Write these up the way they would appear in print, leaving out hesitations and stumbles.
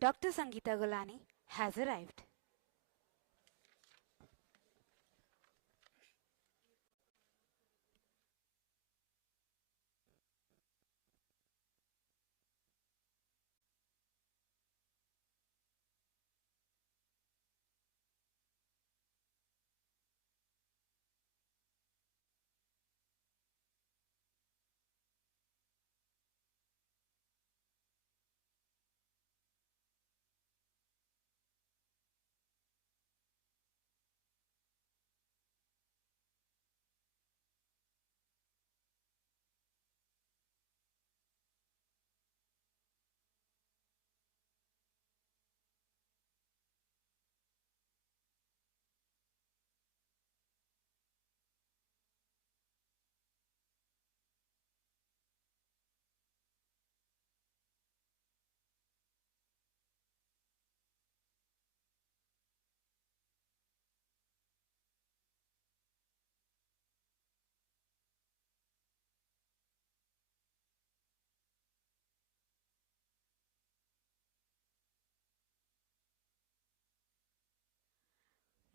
Dr. Sangeeta Golani has arrived.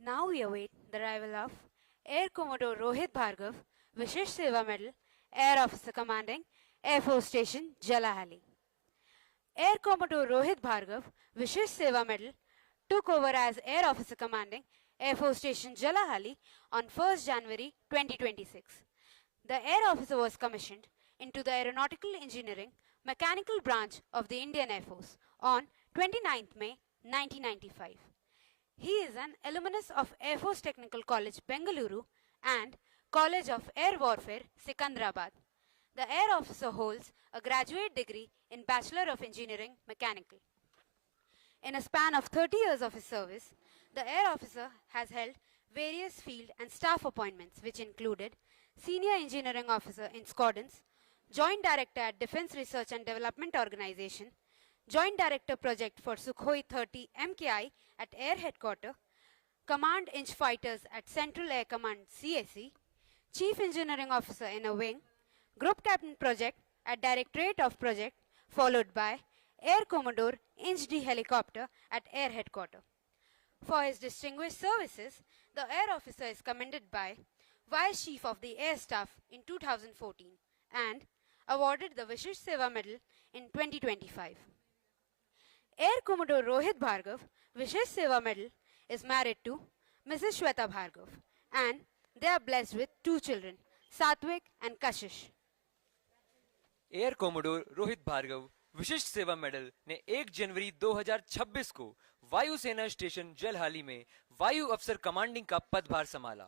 Now we await the arrival of Air Commodore Rohit Bhargav, Vishesh Seva Medal, Air Officer Commanding, Air Force Station, Jalahalli. Air Commodore Rohit Bhargav, Vishesh Seva Medal, took over as Air Officer Commanding, Air Force Station, Jalahalli on 1st January 2026. The Air Officer was commissioned into the Aeronautical Engineering Mechanical Branch of the Indian Air Force on 29th May 1995. He is an alumnus of Air Force Technical College, Bangaluru and College of Air Warfare, Secunderabad. The Air Officer holds a graduate degree in Bachelor of Engineering Mechanical. In a span of 30 years of his service, the Air Officer has held various field and staff appointments which included Senior Engineering Officer in Squadrons, Joint Director at Defense Research and Development Organization, Joint Director Project for Sukhoi 30 MKI at Air Headquarters, Command Inch Fighters at Central Air Command CSE, Chief Engineering Officer in a wing, Group Captain Project at Directorate of Project, followed by Air Commodore Inch D Helicopter at Air Headquarters. For his distinguished services, the Air Officer is commended by Vice Chief of the Air Staff in 2014 and awarded the Vishesh Seva Medal in 2025. Air Commodore Rohit Bhargav, Vishesh Seva Medal, is married to Mrs. Shweta Bhargav and they are blessed with two children, Satvik and Kashish. Air commodore Rohit Bhargava विशिष्ट सेवा medal ने 1 जनवरी 2026 को वायुसेना station जलहाली में वायु अफसर commanding का पदभार संभाला।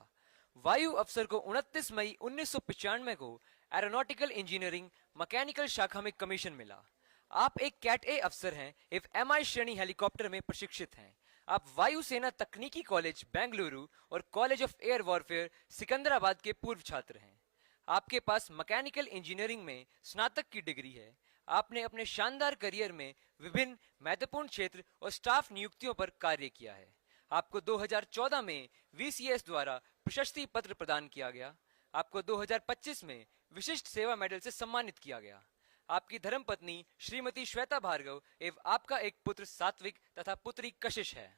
वायु अफसर को 29 मई 1995 को एरोनॉटिकल इंजीनियरिंग मैकेनिकल शाखा में कमीशन मिला। आप एक कैट ए अफसर हैं एवं MI श्रेणी हेलीकॉप्टर में प्रशिक्षित हैं। आप वायुसेना तकनीकी कॉलेज बेंगलुरु और college of air warfare Secunderabad के पूर्व छात्र हैं। आपके पास मैकेनिकल इंजीनियरिंग में स्नातक की डिग्री है। आपने अपने शानदार करियर में विभिन्न महत्वपूर्ण क्षेत्र और स्टाफ नियुक्तियों पर कार्य किया है। आपको 2014 में VCS द्वारा प्रशस्ति पत्र प्रदान किया गया। आपको 2025 में विशिष्ट सेवा मेडल से सम्मानित किया गया। आपकी धर्मपत्नी श्रीमती श्वेता भार्गव एवं आपका एक पुत्र सात्विक तथा पुत्री कशिश है।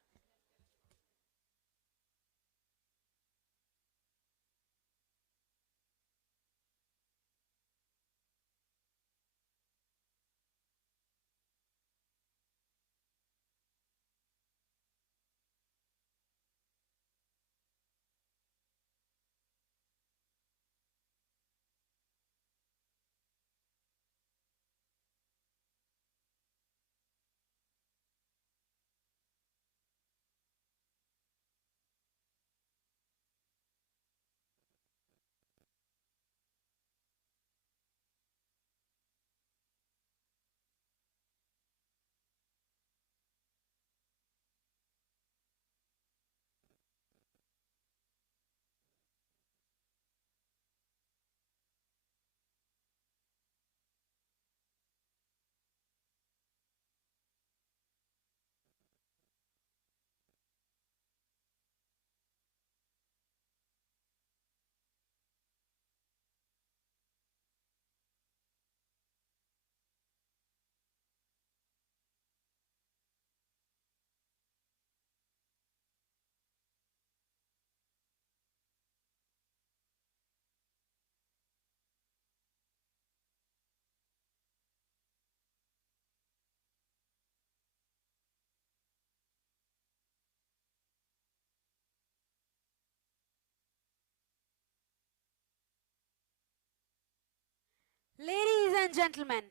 and gentlemen,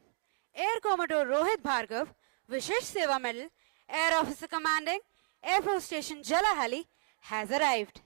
Air Commodore Rohit Bhargav, Vishesh Seva Medal, Air Officer Commanding, Air Force Station Jalahalli, has arrived.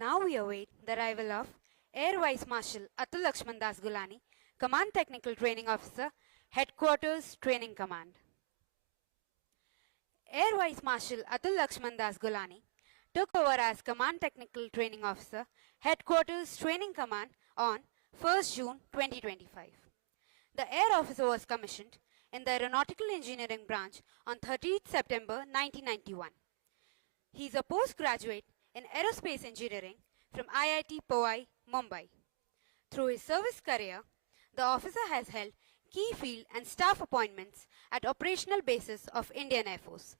Now we await the arrival of Air Vice Marshal Atul Lakshman Das Gulani, Command Technical Training Officer, Headquarters Training Command. Air Vice Marshal Atul Lakshman Das Gulani took over as Command Technical Training Officer, Headquarters Training Command on 1st June 2025. The Air Officer was commissioned in the Aeronautical Engineering branch on 30th September 1991. He is a postgraduate in Aerospace Engineering from IIT Powai, Mumbai. Through his service career, the officer has held key field and staff appointments at operational bases of Indian Air Force,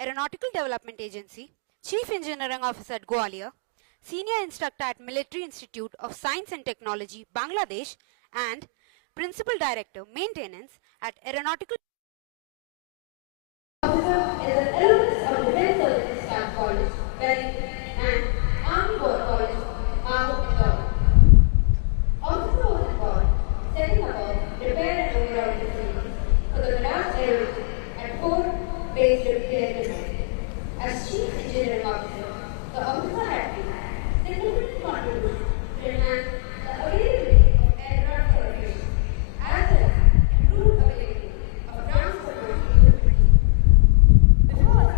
Aeronautical Development Agency, Chief Engineering Officer at Gwalior, Senior Instructor at Military Institute of Science and Technology, Bangladesh, and Principal Director, Maintenance at Aeronautical Officer is an alumnus of Defense Services Staff College, Wellington, and Army War College, Mahmood, Indore. Officer was involved setting up repair and overhaul facilities for the Madras Aerovision at 4 base repair units. As Chief Engineering Officer, the officer had made significant contributions to enhance the availability of aircraft operations as well as improved availability of transport equipment. Before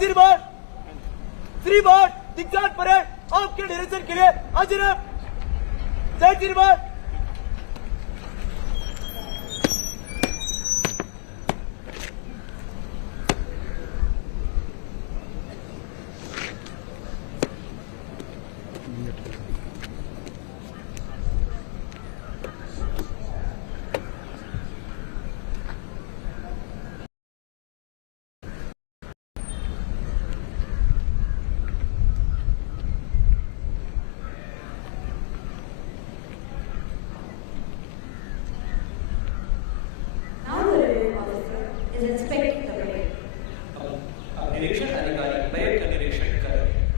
श्रीमान दिग्जान parade आपके direction के लिए हाजिर है। जय श्रीमान। Now the revenue officer is inspecting the parade. अब निरीक्षण अधिकारी परेड का निरीक्षण कर रहे हैं।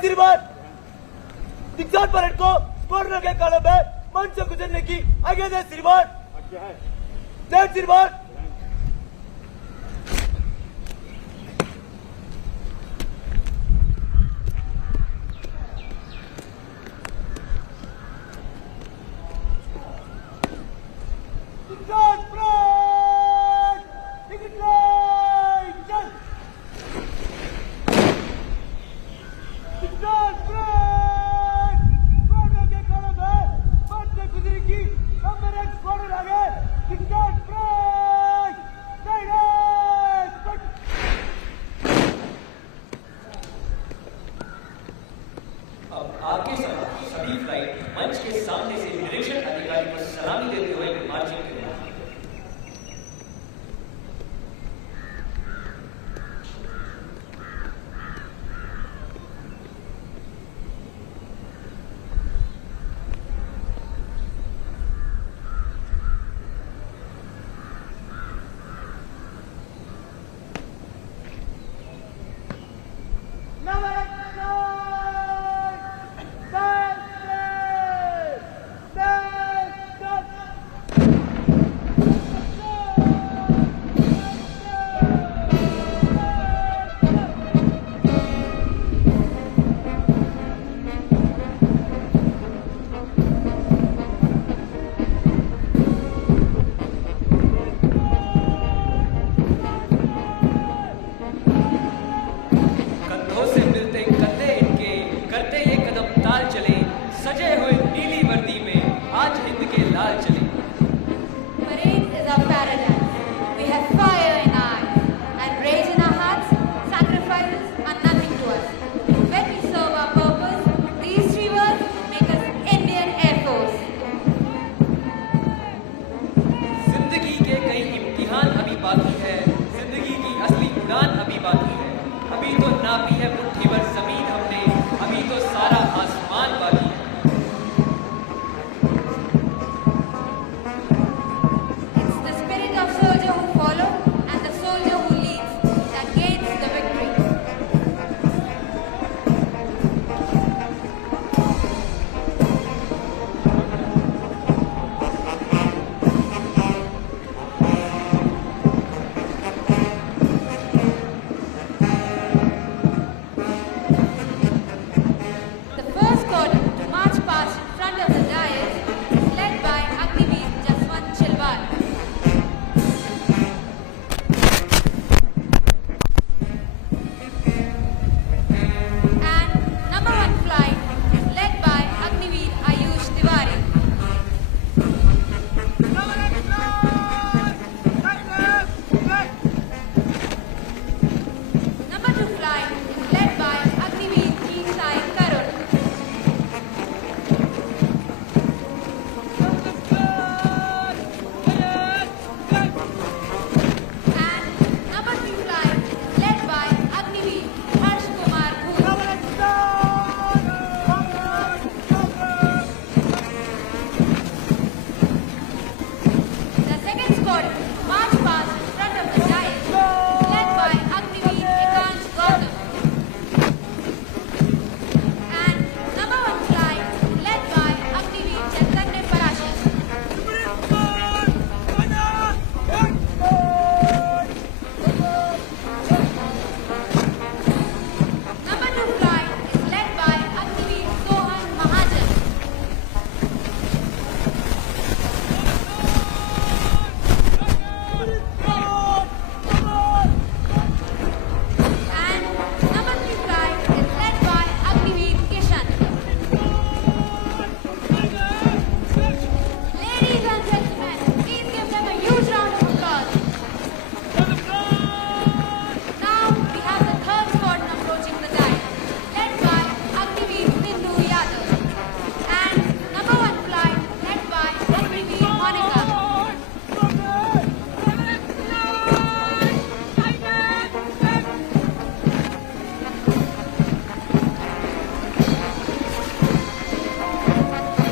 श्रीमान दिग्जान परेड को कॉर्नर के काले में मंच से गुजरने की आज्ञा दे श्रीमान। जय श्रीमान। दिग्जान परेड टिकट लाइन चल। दिग्जान परेड कॉर्नर के काले में मंच से गुजरने की अब मेरे एक कॉर्नर आगे। दिग्जान परेड तो नापी है मुट्ठी भर जमीन हमने, अभी तो सारा आसमान बाकी है। It's the spirit of soldier who follow and the soldier who leads that gains the victory. The first cordon to march past in front of the dais is led by Agniveer Jaswant Chilwar. And number 1 flight is led by Agniveer Ayush Tiwari. Number 2 flight is led by Agniveer G. Sai Karun. And number 3 flight is led by Agniveer Harsh Kumar Bhoot. The second squadron to march past in front of the dais is led by Agniveer Ekansh Gautam. And number 1 flight is led by Agniveer Chaitanya Parashar. Number 2 flight is led by Agniveer Sohan Mahajan. And number 3 flight is led by Agniveer Kishan. Ladies and gentlemen, please give them a huge round of applause. Now we have the third squadron approaching the dais, led by Agniveer Sindhu Yadav. And number 1 flight led by Agniveer Monica.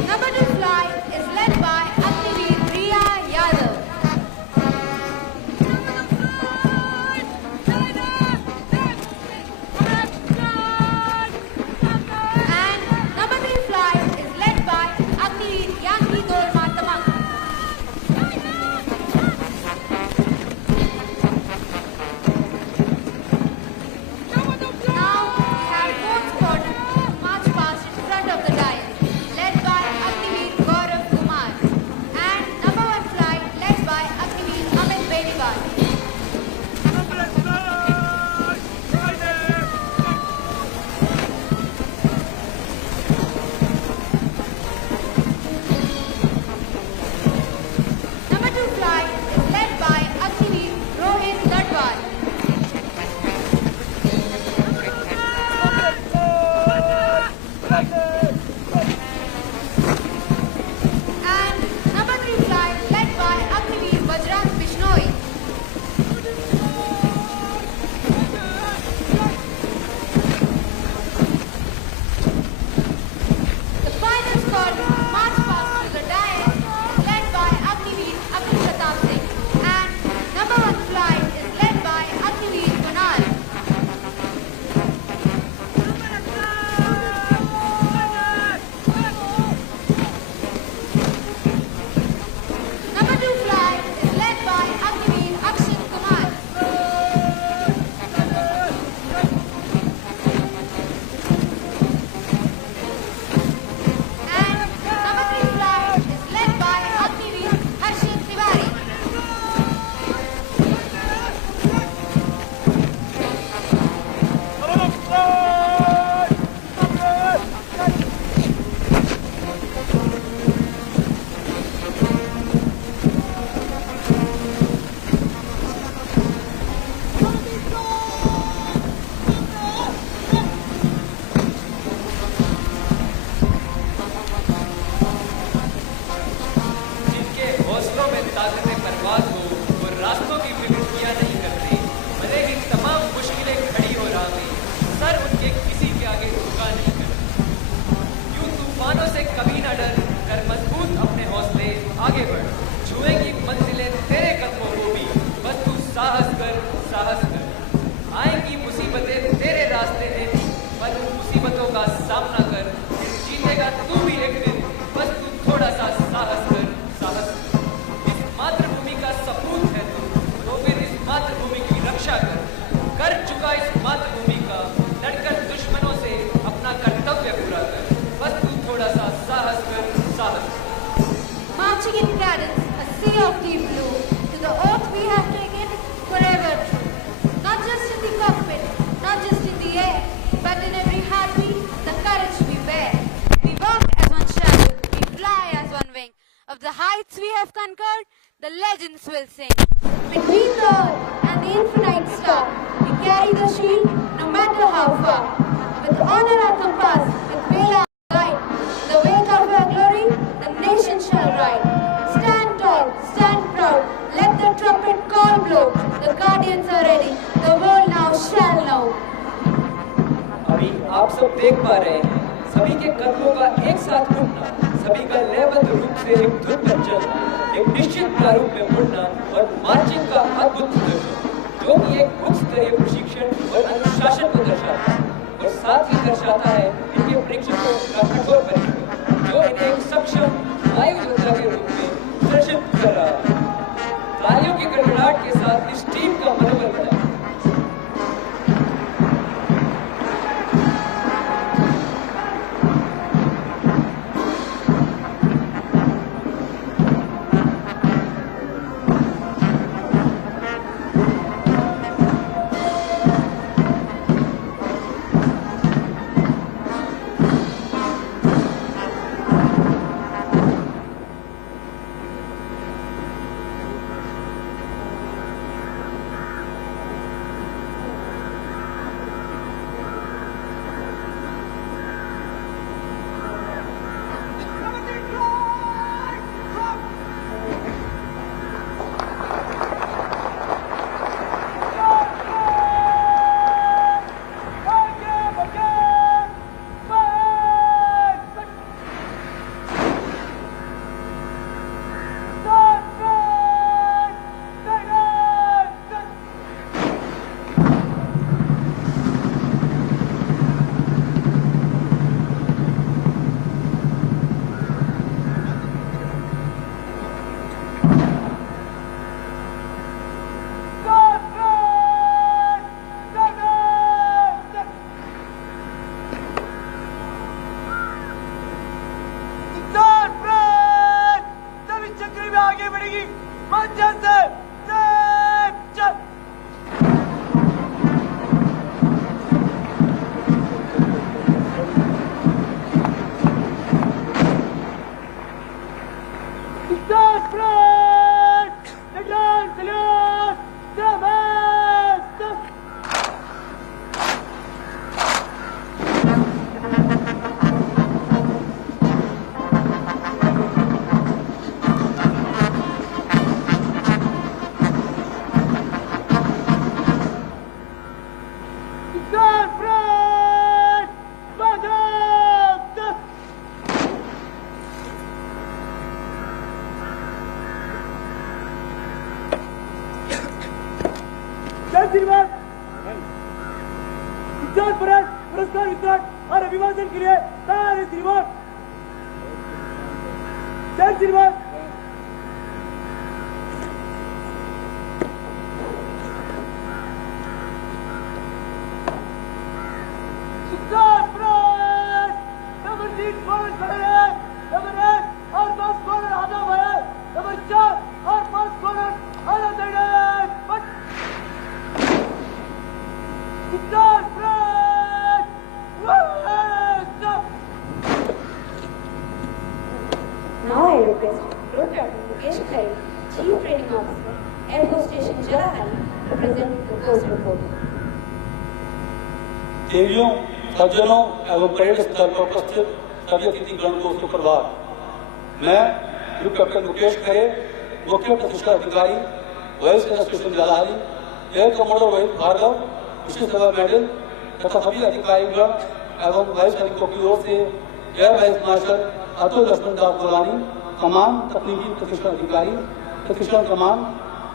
Number 2 flight is led by Agniveer Priya Yadav. And number 3 flight is led by Agniveer Yangi Dolma Tamang. Now we have fourth squadron to march past in front of the dais, led by Agniveer Gaurav Kumar. And number 1 flight led by Agniveer Amit Bediwal. Number 2 flight is led by Agniveer Rohit Ladwal. And number 3 flight led by Agniveer Bajrang Bishnoi. The final squadron to march past to the dais is led by Agniveer Abdul Pratap Singh. And number 1 flight is led by Agniveer Kunal. रक्षा कर चुका इस मातृभूमि का लड़कर दुश्मनों से अपना कर्तव्य पूरा कर, बस तू थोड़ा सा साहस कर, साहस। Marching in cadence, a sea of deep blue, to the oath we have taken, forever true. Not just in the cockpit, not just in the air, but in every heartbeat, the courage we bear. We walk as one shadow, we fly as one wing. Of the heights we have conquered, the legends will sing. Between the earth and the infinite star, we carry the shield, no matter how far. With honor our compass, with valor our guide, the wake of our glory, the nation shall ride. Stand tall, stand proud, let the trumpet call blow. The guardians are ready, the world now shall know. अभी आप सब देख पा रहे हैं सभी के कदमों का एक साथ उठना, सभी का लयबद्ध रूप से एक धुन पर चलना, एक निश्चित प्रारूप में मुड़ना और मार्चिंग का अद्भुत प्रदर्शन, जो कि एक उच्च स्तरीय प्रशिक्षण और अनुशासन को दर्शाता है और साथ ही दर्शाता है इनके प्रेक्षकों का कठोर परिश्रम, जो इन्हें एक सक्षम वायु योद्धा के रूप में प्रदर्शित कर रहा है। तालियों की गड़गड़ाहट के साथ इस टीम का मनोबल बढ़ा। पुरस्कार वितरण और अभिवादन के लिए तैयार है श्रीमान। जय श्रीमान। Now I request Dr. Mukesh Khare, Chief Training Officer, Air Force Station Jalahalli, to present the course report. देवियों, सज्जनों एवं परेड स्थल पर उपस्थित सभी अतिथिगण को सुप्रभात। मैं ग्रुप कैप्टन मुकेश खरे, मुख्य प्रशिक्षण अधिकारी, वायु सेना station Jalahalli, air commander Rohit Bhargava, विशिष्ट सेवा मेडल तथा सभी अधिकारीगण एवं वायु सैनिकों की ओर से air vice marshal Atul Laxman Das Golani, कमान तकनीकी प्रशिक्षण अधिकारी, प्रशिक्षण कमान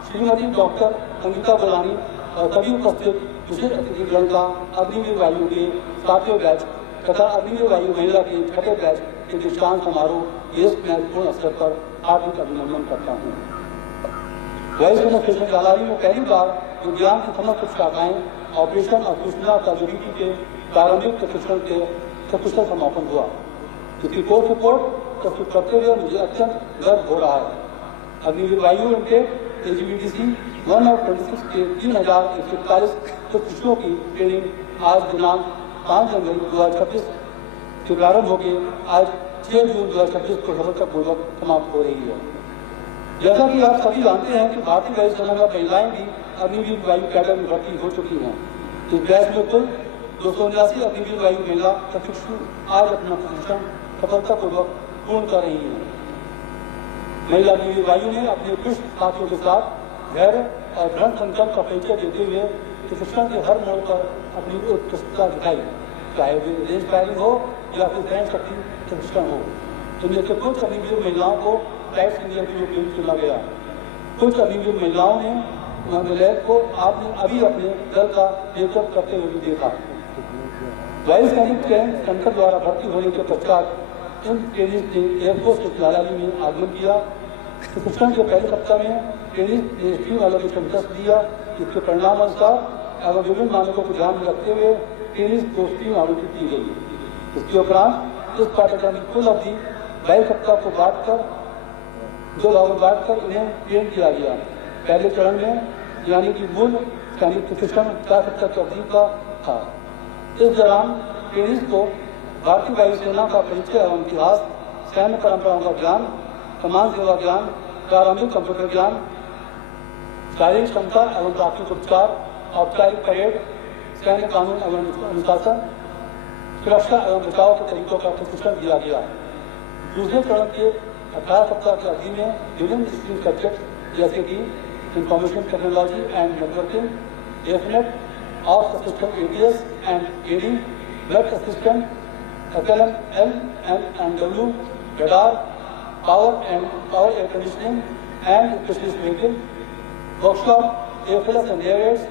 श्रीमती डॉक्टर संगीता गोलानी और सभी उपस्थित विशेष अतिथिगण का अग्निवीर वायु के 7वें बैच तथा अग्निवीर वायु महिला के 6ठे बैच के दीक्षांत समारोह इस महत्वपूर्ण अवसर पर हार्दिक अभिनंदन करता हूँ। वायु सेना स्टेशन जलाहाली में पहली बार विज्ञान की समस्त शाखाएं ऑपरेशन और सूचना प्रौद्योगिकी के प्रारंभिक प्रशिक्षण के सकुशल समापन हुआ। इसकी कोर्स रिपोर्ट प्रस्तुत करते हुए मुझे अत्यंत गर्व हो रहा है। अग्निवीर वायु लिमिटेड AGVDC 1 और 26 के 3141 प्रशिक्षुओं की ट्रेनिंग आज दिनांक 5 जनवरी 2026 से प्रारंभ होकर आज 6 जून 2026 को सफलतापूर्वक समाप्त हो रही है। जैसा कि आप सभी जानते हैं कि भारतीय वायुसेना में महिलाएं भी अग्निवीर वायु कैडर में भर्ती हो चुकी हैं। इस बैच में कुल 279 अग्निवीर वायु महिला प्रशिक्षु आज अपना प्रशिक्षण सफलतापूर्वक पूर्ण कर रही हैं। महिला अग्निवीर वायु ने अपने उत्कृष्ट साथियों के साथ धैर्य और दृढ़ संकल्प का परिचय देते हुए प्रशिक्षण के हर मोड़ पर अपनी उत्कृष्टता दिखाई, चाहे वे रेंज फायरिंग हो या फिर सैन्य शक्ति प्रशिक्षण हो। इनमें से कुछ अग्निवीर महिलाओं को टाइप सीनियर के रूप चुना गया। कुछ अग्निवीर महिलाओं ने को आपने अभी अपने दल का नेतृत्व करते हुए भी देखा। वायु सैनिक चयन संसद द्वारा भर्ती होने के पश्चात इन ट्रेनिंग ने एयरफोर्स के जलालाबाद में आगमन किया। प्रशिक्षण के पहले सप्ताह में ट्रेनिंग ने स्ट्रीम वालों को संकल्प दिया। इसके परिणाम अनुसार एवं विभिन्न मानकों को ध्यान में रखते हुए ट्रेनिंग को स्ट्रीम आवंटित की गई। इसके उपरांत इस पाठ्यक्रम की कुल अवधि 22 सप्ताह को बांटकर 2 भागों में बांटकर इन्हें ट्रेन किया गया। पहले चरण में यानी कि मूल सैनिक प्रशिक्षण 4 सप्ताह की अवधि का था। इस दौरान ट्रेनिंग को भारतीय वायुसेना का परिचय एवं इतिहास, सैन्य परंपराओं का ज्ञान, समान सेवा ज्ञान, प्रारंभिक कंप्यूटर ज्ञान, शारीरिक क्षमता एवं प्राथमिक उपचार, औपचारिक परेड, सैन्य कानून एवं अनुशासन, सुरक्षा एवं बचाव के तरीकों का प्रशिक्षण दिया गया। दूसरे चरण के 18 सप्ताह की अवधि में विभिन्न स्ट्रीम सब्जेक्ट जैसे कि information technology and networking, AFNet, of system ATS and AD, blood assistant, SLM, LMW, radar, power air conditioning and specialist vehicle, workshop, AFS and AFS,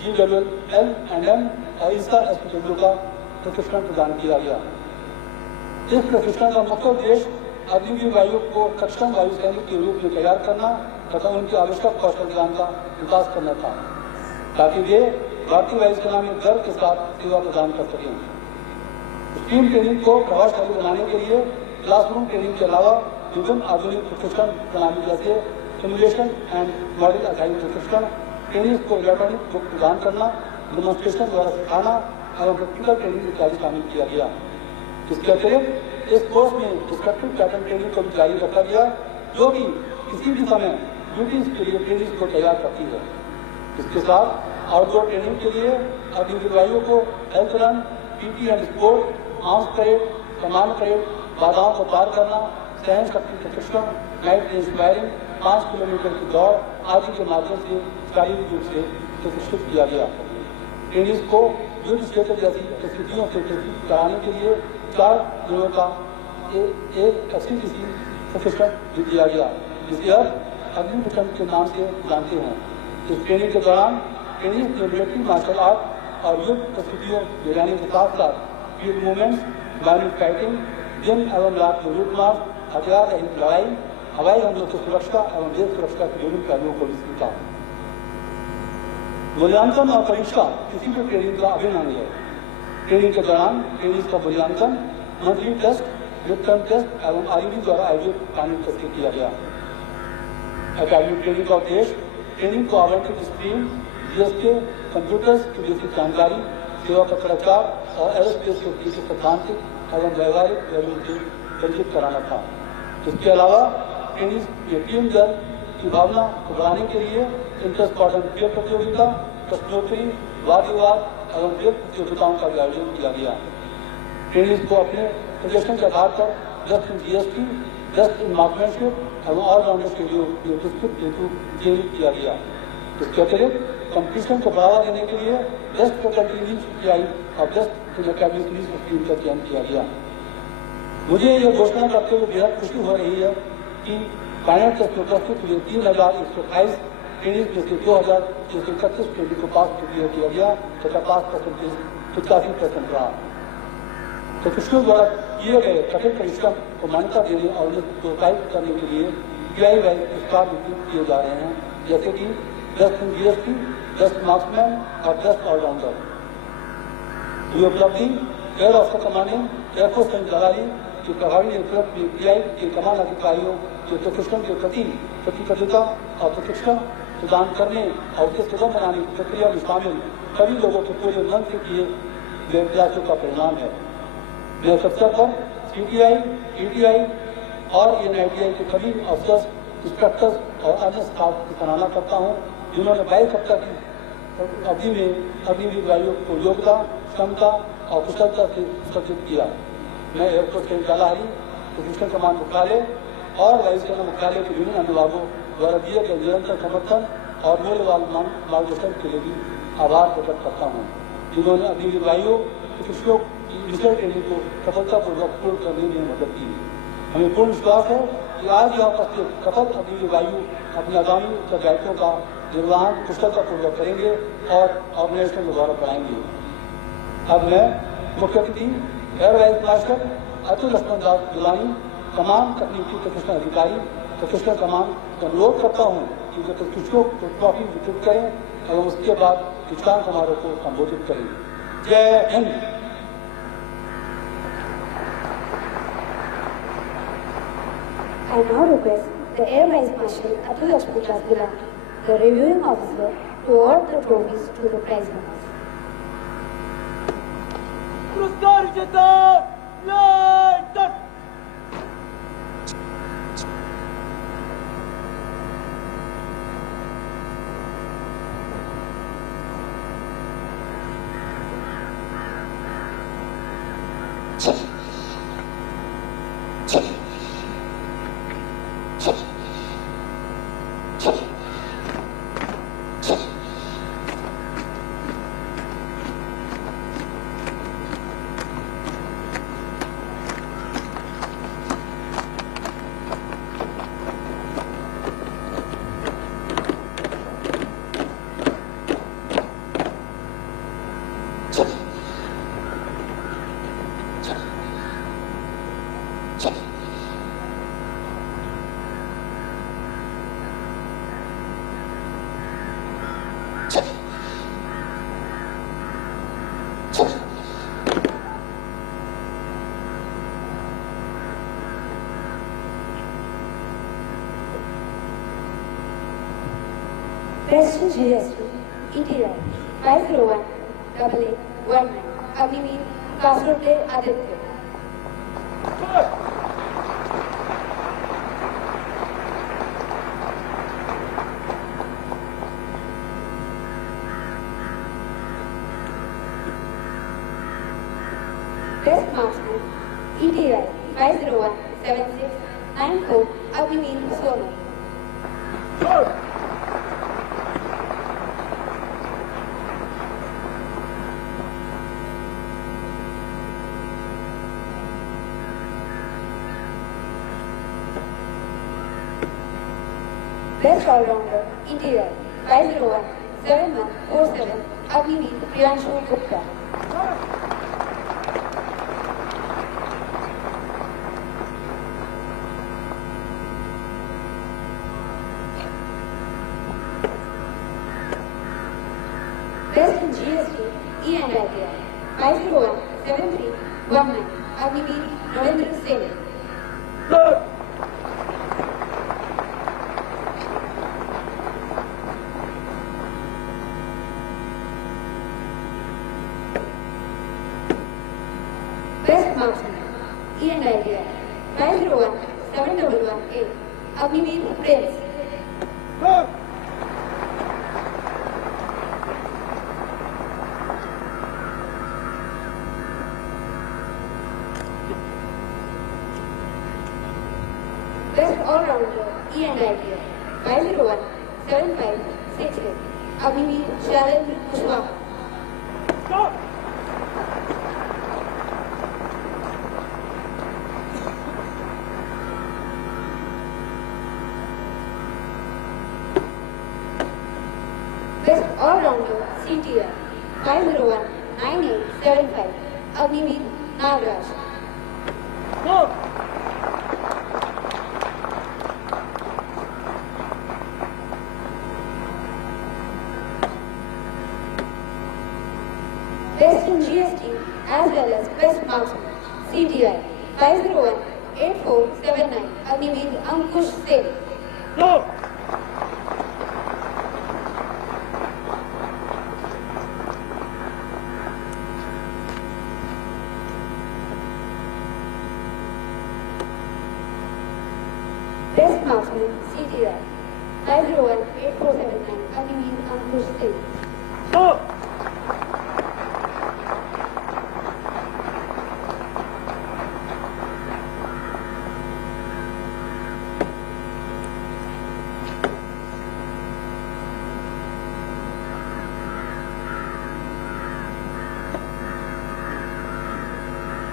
GWL and M और इसका SPW का प्रशिक्षण प्रदान किया गया। इस प्रशिक्षण का मुख्य उद्देश्य अग्निवीर वायु को सक्षम वायु सैनिक के रूप में तैयार करना तथा उनके आवश्यक कौशल ज्ञान का विकास करना था, ताकि वे भारतीय वायुसेना में गर्व के साथ सेवा प्रदान कर सकें। स्ट्रीम ट्रेनिंग को प्रभावशाली बनाने के लिए क्लासरूम ट्रेनिंग के अलावा विभिन्न आधुनिक प्रशिक्षण प्रणाली जैसे सिमुलेशन एंड मॉडल आधारित प्रशिक्षण, ट्रेनिंग को इलेक्ट्रॉनिक बुक प्रदान करना, डेमोन्स्ट्रेशन द्वारा सिखाना एवं प्रैक्टिकल ट्रेनिंग इत्यादि शामिल किया गया। इसके अतिरिक्त इस कोर्स में डिस्ट्रक्टिव पैटर्न ट्रेनिंग को भी जारी रखा गया, जो कि किसी भी समय ड्यूटीज के लिए ट्रेनिंग को तैयार करती है। इसके साथ आउटडोर ट्रेनिंग के लिए अग्निवीर वायु को health run, PT and sport, arms parade, command parade, बाधाओं को पार करना, सैन्य शक्ति प्रशिक्षण, नाइट रेंज फायरिंग, 5 किलोमीटर की दौड़ आदि के माध्यम से शारीरिक रूप से प्रशिक्षित किया गया। ट्रेनिंग को युद्ध क्षेत्र जैसी परिस्थितियों से प्रशिक्षित कराने के लिए 4 दिनों का एक SCTC प्रशिक्षण भी दिया गया, जिसे अब अग्निवीर के नाम से जानते हैं। इस ट्रेनिंग के दौरान ट्रेनिंग में मिलिट्री मार्शल आर्ट और युद्ध परिस्थितियों दिलाने के साथ साथ फील्ड मूवमेंट्स, माइनिंग फाइटिंग, दिन एवं रात में रूट मार्च, हथियार रहित लड़ाई, हवाई हमलों से सुरक्षा एवं देश सुरक्षा के विभिन्न पहलुओं को भी सीखा। मूल्यांकन और परीक्षा किसी भी ट्रेनिंग का अभिन्न अंग है। ट्रेनिंग के दौरान ट्रेनिंग का मूल्यांकन monthly test, mid term test एवं RUD द्वारा आयोजित कानून टेस्ट किया गया। एकेडमिक ट्रेनिंग का उद्देश्य ट्रेनिंग को आवंटित स्ट्रीम, GSK, कंप्यूटर्स की बेसिक जानकारी, सेवा पत्राचार और एरोस्पेस सेफ्टी के सैद्धांतिक एवं व्यवहारिक पहलुओं से परिचित कराना था। इसके अलावा ट्रेनिंग में टीम दल की भावना को बढ़ाने के लिए इंटर स्क्वाड्रन क्रिकेट प्रतियोगिता, प्रश्नोत्तरी, वाद विवाद एवं क्रिकेट प्रतियोगिताओं का भी आयोजन किया गया। ट्रेनिंग को अपने प्रदर्शन के आधार पर 10 इन GST, 10 इन मार्क्समैनशिप एवं ऑलराउंडर के लिए प्रस्तुत हेतु प्रेरित किया गया। इसके अतिरिक्त कंपटीशन को बढ़ावा देने के लिए बेस्ट फैकल्टी लीज और बेस्ट एकेडमिक लीज स्कीम का चयन किया गया। मुझे यह घोषणा करते हुए बेहद खुशी हो रही है कि फाइनल टेस्ट में उपस्थित हुए 3128 ट्रेनिंग में से 2631 ट्रेनिंग को पास किया गया तथा पास परसेंटेज 85% रहा। प्रशिक्षुओं द्वारा किए गए कठिन परिश्रम को मान्यता देने और उन्हें प्रोत्साहित करने के लिए PI पुरस्कार वितरित किए जा रहे हैं, जैसे कि 10 इन GST, बेस्ट मार्क्समैन और बेस्ट ऑलराउंडर। ये उपलब्धि एयर ऑफिसर कमांडिंग एयरफोर्स जलाली की प्रभावी नेतृत्व पीआई के कमान अधिकारियों के प्रशिक्षण के प्रति प्रतिबद्धता और प्रशिक्षण प्रदान करने और उसे सुगम बनाने की प्रक्रिया में शामिल सभी लोगों के पूरे मन से किए गए प्रयासों का परिणाम है। मैं इस अवसर पर सीटीआई, ईटीआई और एनआईटीआई के सभी अफसर्स, इंस्ट्रक्टर्स और अन्य स्टाफ की सराहना करता हूँ जिन्होंने 22 सप्ताह की अवधि में अग्निवीर वायु को योग्यता, क्षमता और कुशलता से सज्जित किया। मैं एयरपोर्ट के जलाहरी प्रशिक्षण कमान मुख्यालय और वायुसेना मुख्यालय के विभिन्न अनुभागों द्वारा दिए गए निरंतर समर्थन और मूल्यवान मार्गदर्शन के लिए भी आभार प्रकट करता हूँ, जिन्होंने अग्निवीर वायु प्रशिक्षकों की विषय ट्रेनिंग को सफलतापूर्वक पूर्ण करने में मदद की। हमें पूर्ण विश्वास है कि आज यहाँ उपस्थित सफल अग्निवीर वायु अपने आगामी उत्तरदायित्वों का निर्वहन कुशलतापूर्वक करेंगे और ऑर्गेनाइजेशन को गौरव बढ़ाएंगे। अब मैं मुख्य अतिथि air vice marshal Atul Laxman Das Dulani, कमान तकनीकी प्रशिक्षण अधिकारी, प्रशिक्षण कमान का अनुरोध करता हूँ कि वे प्रशिक्षकों को ट्रॉफी वितरित करें और उसके बाद किसान समारोह को संबोधित करें। जय Hind. I now request the Air Vice Marshal Atul Lachman Das Dulani, the reviewing officer, to award the trophies to the prize winners. पुरस्कार विजेता letter. President GST, ETI, 501, 8819, Agniveer Passing. Best Marksman, ETI, 501, 7694, Agniveer Passing. Best All-Rounder, ETI, 501, 7147, Agniveer Priyanshu Gupta. Best in GST, E&ITI, 501, 7319, Agniveer Narendra Singh. Best Marksman, E&ITI, 501, 7118, Agniveer Prince. Best All-Rounder, E&ITI, 501, 7568, Agniveer Jalahalli. Best All-Rounder, CTI, 501, 9875, Agniveer Nagaraj. Best in GST as well as Best Marksman, CTI 501-8479, Agniveer Ankush Singh. Go! Best Marksman, CTI 501-8479, Agniveer Ankush Singh. Go!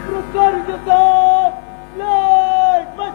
पुरस्कार विजेता light बस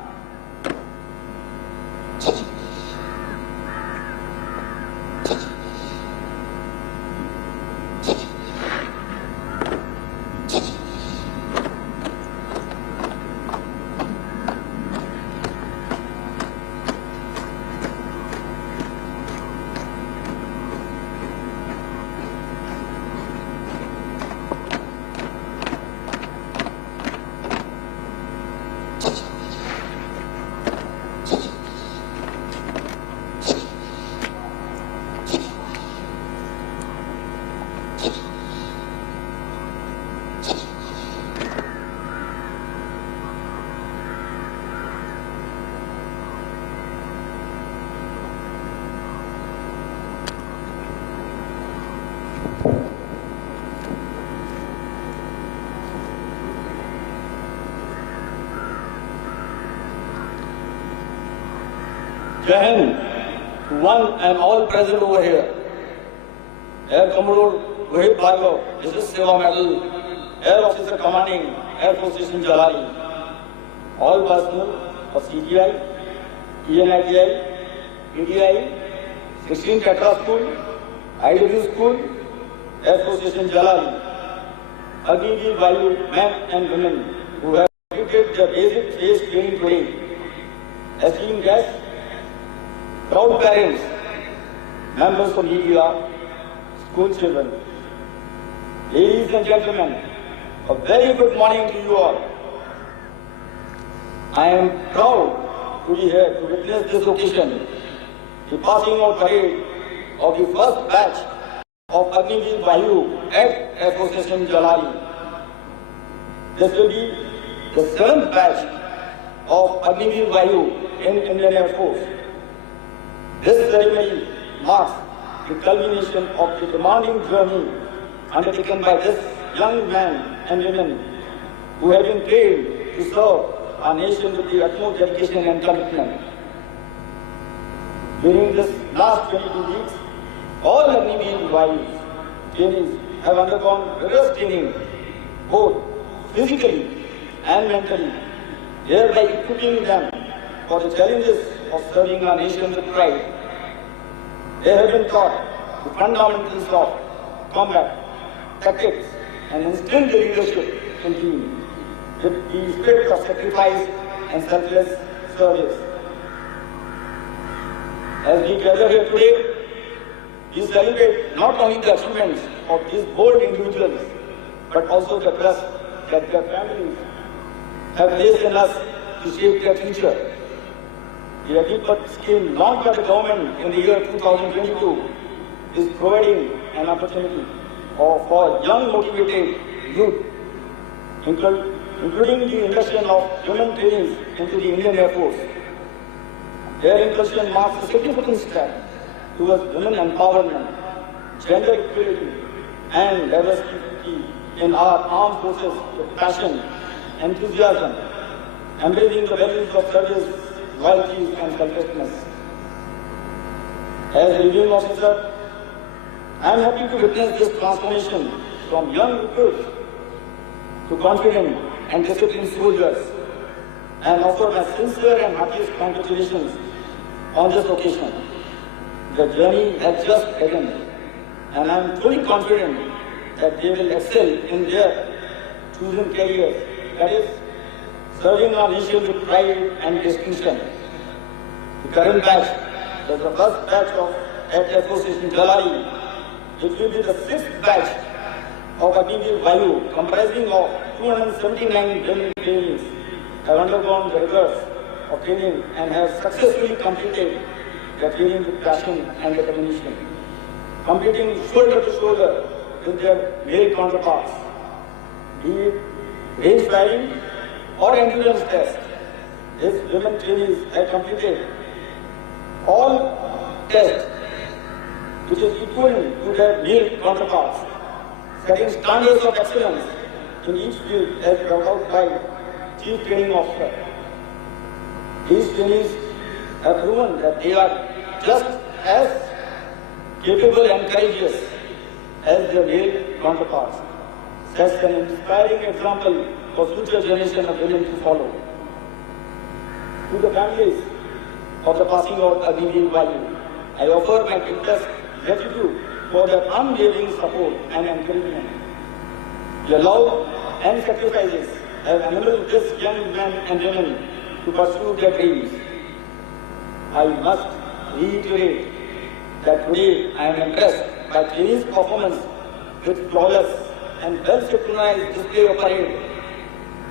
Jai Hind to one and all present over here. Air Commodore Rohit Bhargav, Visit Seva Medal, Air Officer Commanding Air Force Station Jalahalli. All personnel of CGI, TNITI, PDI, 16 Tetra School, IW School, Air Force Station Jalahalli. AGNIVEERVAYU men and women who have completed their basic phase training today. Esteemed guests, proud parents, members of media, school children, ladies and gentlemen, a very good morning to you all. I am proud to be here to witness this occasion, the passing out parade of the first batch of AGNIVEERVAYU at Air Force Station Jalahalli. This will be the 7th batch of AGNIVEERVAYU in Indian Air Force. This ceremony marks the culmination of the demanding journey undertaken by this young men and women who have been trained to serve our nation with the utmost dedication and commitment. During this last 22 weeks, all AGNIVEERVAYU trainees have undergone rigorous training, both physically and mentally, thereby equipping them for the challenges of serving our nation with pride. They have been taught the fundamentals of combat, tactics, and instilled the leadership in team with the spirit of sacrifice and selfless service. As we gather here today, we celebrate not only the achievements of these bold individuals, but also the trust that their families have placed in us to shape their future. The Agniveer scheme launched by the government in the year 2022 is providing an opportunity for young motivated youth, including the induction of women trainees into the Indian Air Force. Their inclusion marks a significant step towards women empowerment, gender equality, and diversity in our armed forces with passion, enthusiasm, embracing the values of service, loyalty, and selflessness. As a reviewing officer, I am happy to witness this transformation from young recruits to confident and disciplined soldiers, and offer my sincere and happiest congratulations on this occasion. The journey has just begun, and I am fully confident that they will excel in their chosen careers, that is, serving our nation with pride and distinction. The current batch is the first batch at Air Force Station Jalahalli. It will be the 6th batch of AGNIVEERVAYU, comprising of 279 training trainees, have undergone the rigors of training and have successfully completed their training with passion and determination, competing shoulder to shoulder with their male counterparts, be it range firing or endurance test. These women trainees have completed all tests which is equal to their male counterparts, setting standards of excellence in each field as brought out by Chief Training Officer. These trainees have proven that they are just as capable and courageous as their male counterparts. Such an inspiring example for future generation of women to follow. To the families of the passing out of AGNIVEERVAYU, I offer my deepest gratitude for their unwavering support and encouragement. Their love and sacrifices have enabled these young men and women to pursue their dreams. I must reiterate that today I am impressed by trainees' performance with flawless and well-synchronized display of parade.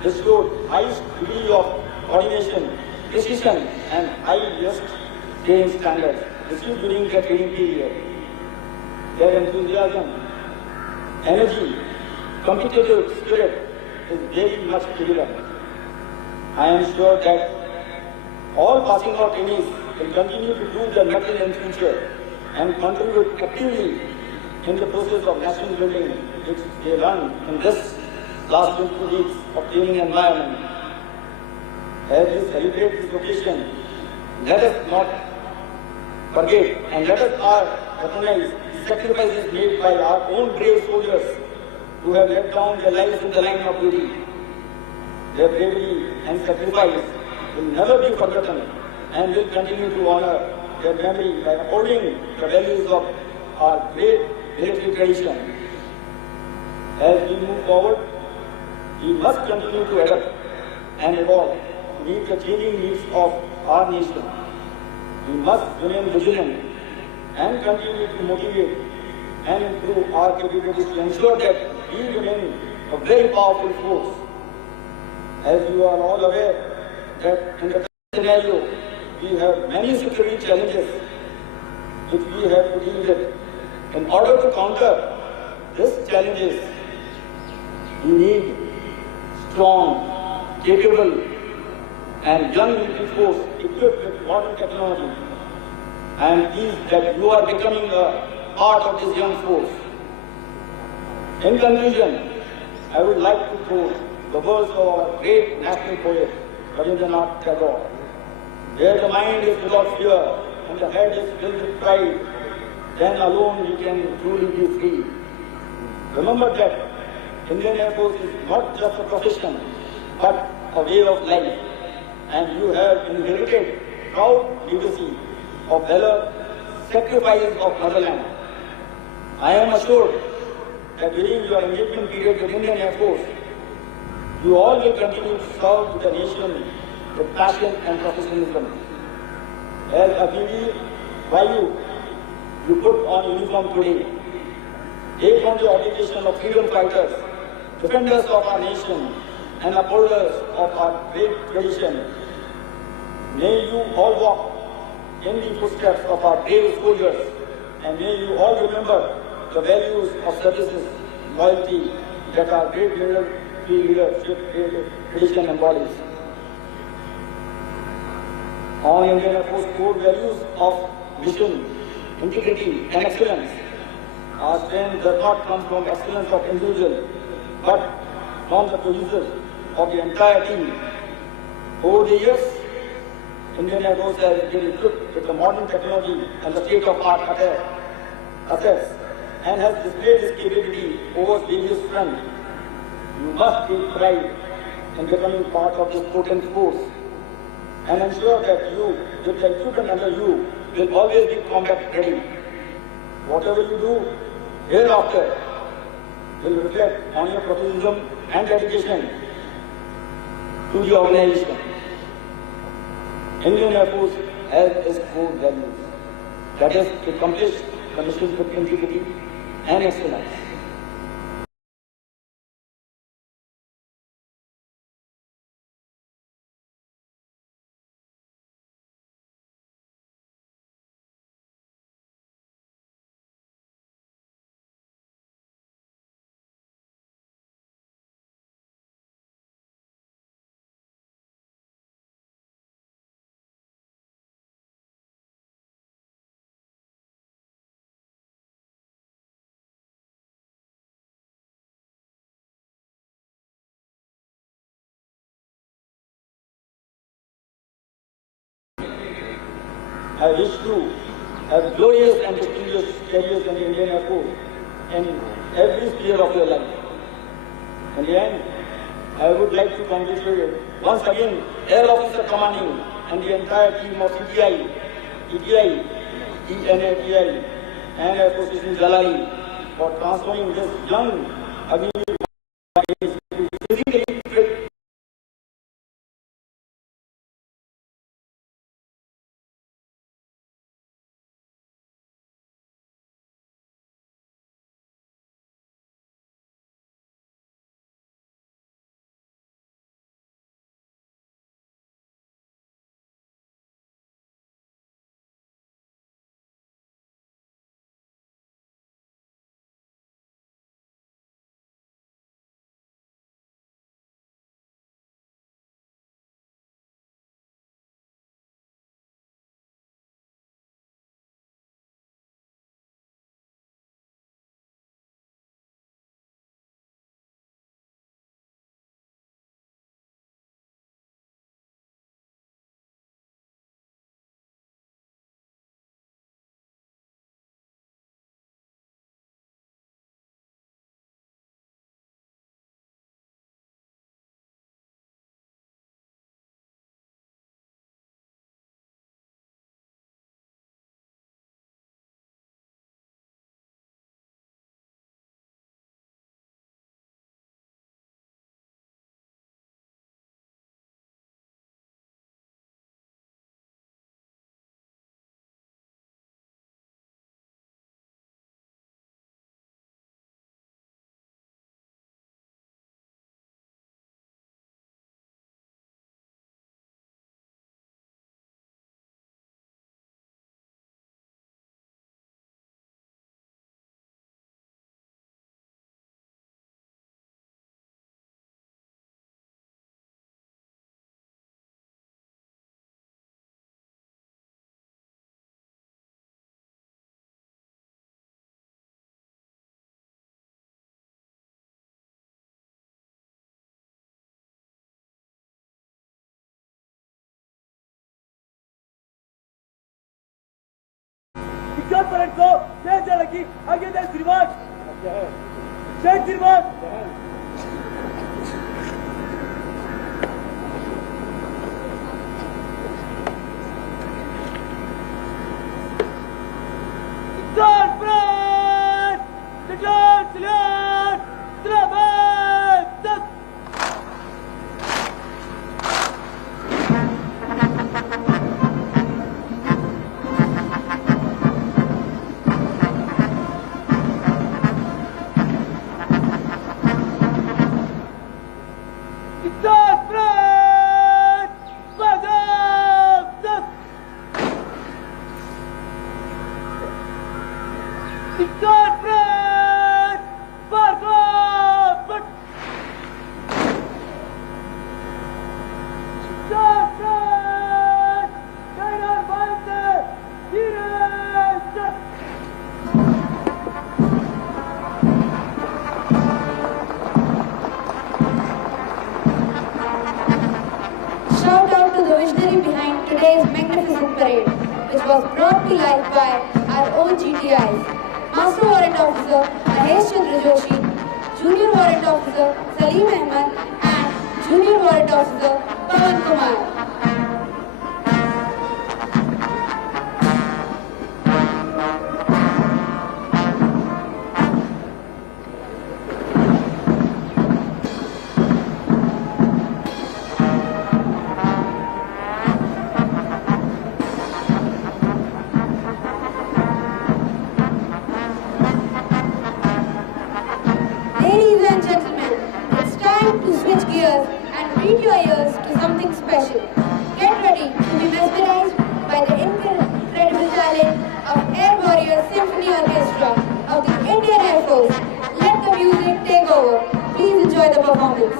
This showed highest degree of coordination, precision and highest training standards received during the training period. Their enthusiasm, energy, competitive spirit is very much evident. I am sure that all passing out trainees will continue to do their mettle in future and contribute actively in the process of national building which they learned in this last 20 weeks of training environment. As we celebrate this occasion, let us not forget and let us recognize the sacrifices made by our own brave soldiers who have laid down their lives in the line of duty. Their bravery and sacrifice will never be forgotten and will continue to honor their memory by upholding the values of our great military tradition. As we move forward, we must continue to adapt and evolve to meet the changing needs of our nation. We must remain vigilant and continue to motivate and improve our capabilities to ensure that we remain a very powerful force. As you are all aware that in the current scenario, we have many security challenges which we have to deal with. In order to counter these challenges, we need strong, capable and young military force equipped with modern technology. I am pleased that you are becoming a part of this young force. In conclusion, I would like to quote the words of our great national poet, Rabindranath Tagore. Where the mind is without fear and the head is filled with pride, then alone we can truly be free. Remember that Indian Air Force is not just a profession, but a way of life. And you have inherited proud legacy of valor, sacrifice of motherland. I am assured that during your engagement period with Indian Air Force, you all will continue to serve the nation with passion and professionalism. As AGNIVEERVAYU, you put on uniform today. Take on the obligation of freedom fighters, defenders of our nation, and upholders of our great tradition. May you all walk in the footsteps of our brave soldiers, and may you all remember the values of services, loyalty that our great leadership tradition embodies. On Indian Air Force core values of mission, integrity and excellence. Our strength does not come from excellence of individual, but from the producers of the entire team. Over the years, Indian Air Force has been equipped with the modern technology and the state-of-art assets and has displayed its capability over various fronts. You must take pride in becoming part of this potent force and ensure that you, with the equipment under you, will always be combat ready. Whatever you do hereafter will reflect on your professionalism and dedication to the organization. Indian Air Force has its core values, that is to accomplish the mission with integrity and excellence. I wish to have glorious and distinguished careers in the Indian Air Force in every sphere of your life. In the end, I would like to congratulate once again Air Officer Commanding and the entire team of ETI, ENATI, and Association Jalali for transforming this young Agniveer into physically fit. दिग्गज parade को जय जय लगी आगे जय श्रीमान जय श्रीमान दिग्गज परेड दिग्गज सिलेक्ट जिंदाबाद Shout out to the visionary behind today's magnificent parade, which was brought to life by our own GTIs. Master Warrant Officer Mahesh Chandra Joshi, Junior Warrant Officer Salim Ahmed, and Junior Warrant Officer Pawan Kumar. Ladies and gentlemen, it's time to switch gears and treat your ears to something special. Get ready to be mesmerized by the incredible talent of Air Warrior Symphony Orchestra of the Indian Air Force. Let the music take over. Please enjoy the performance.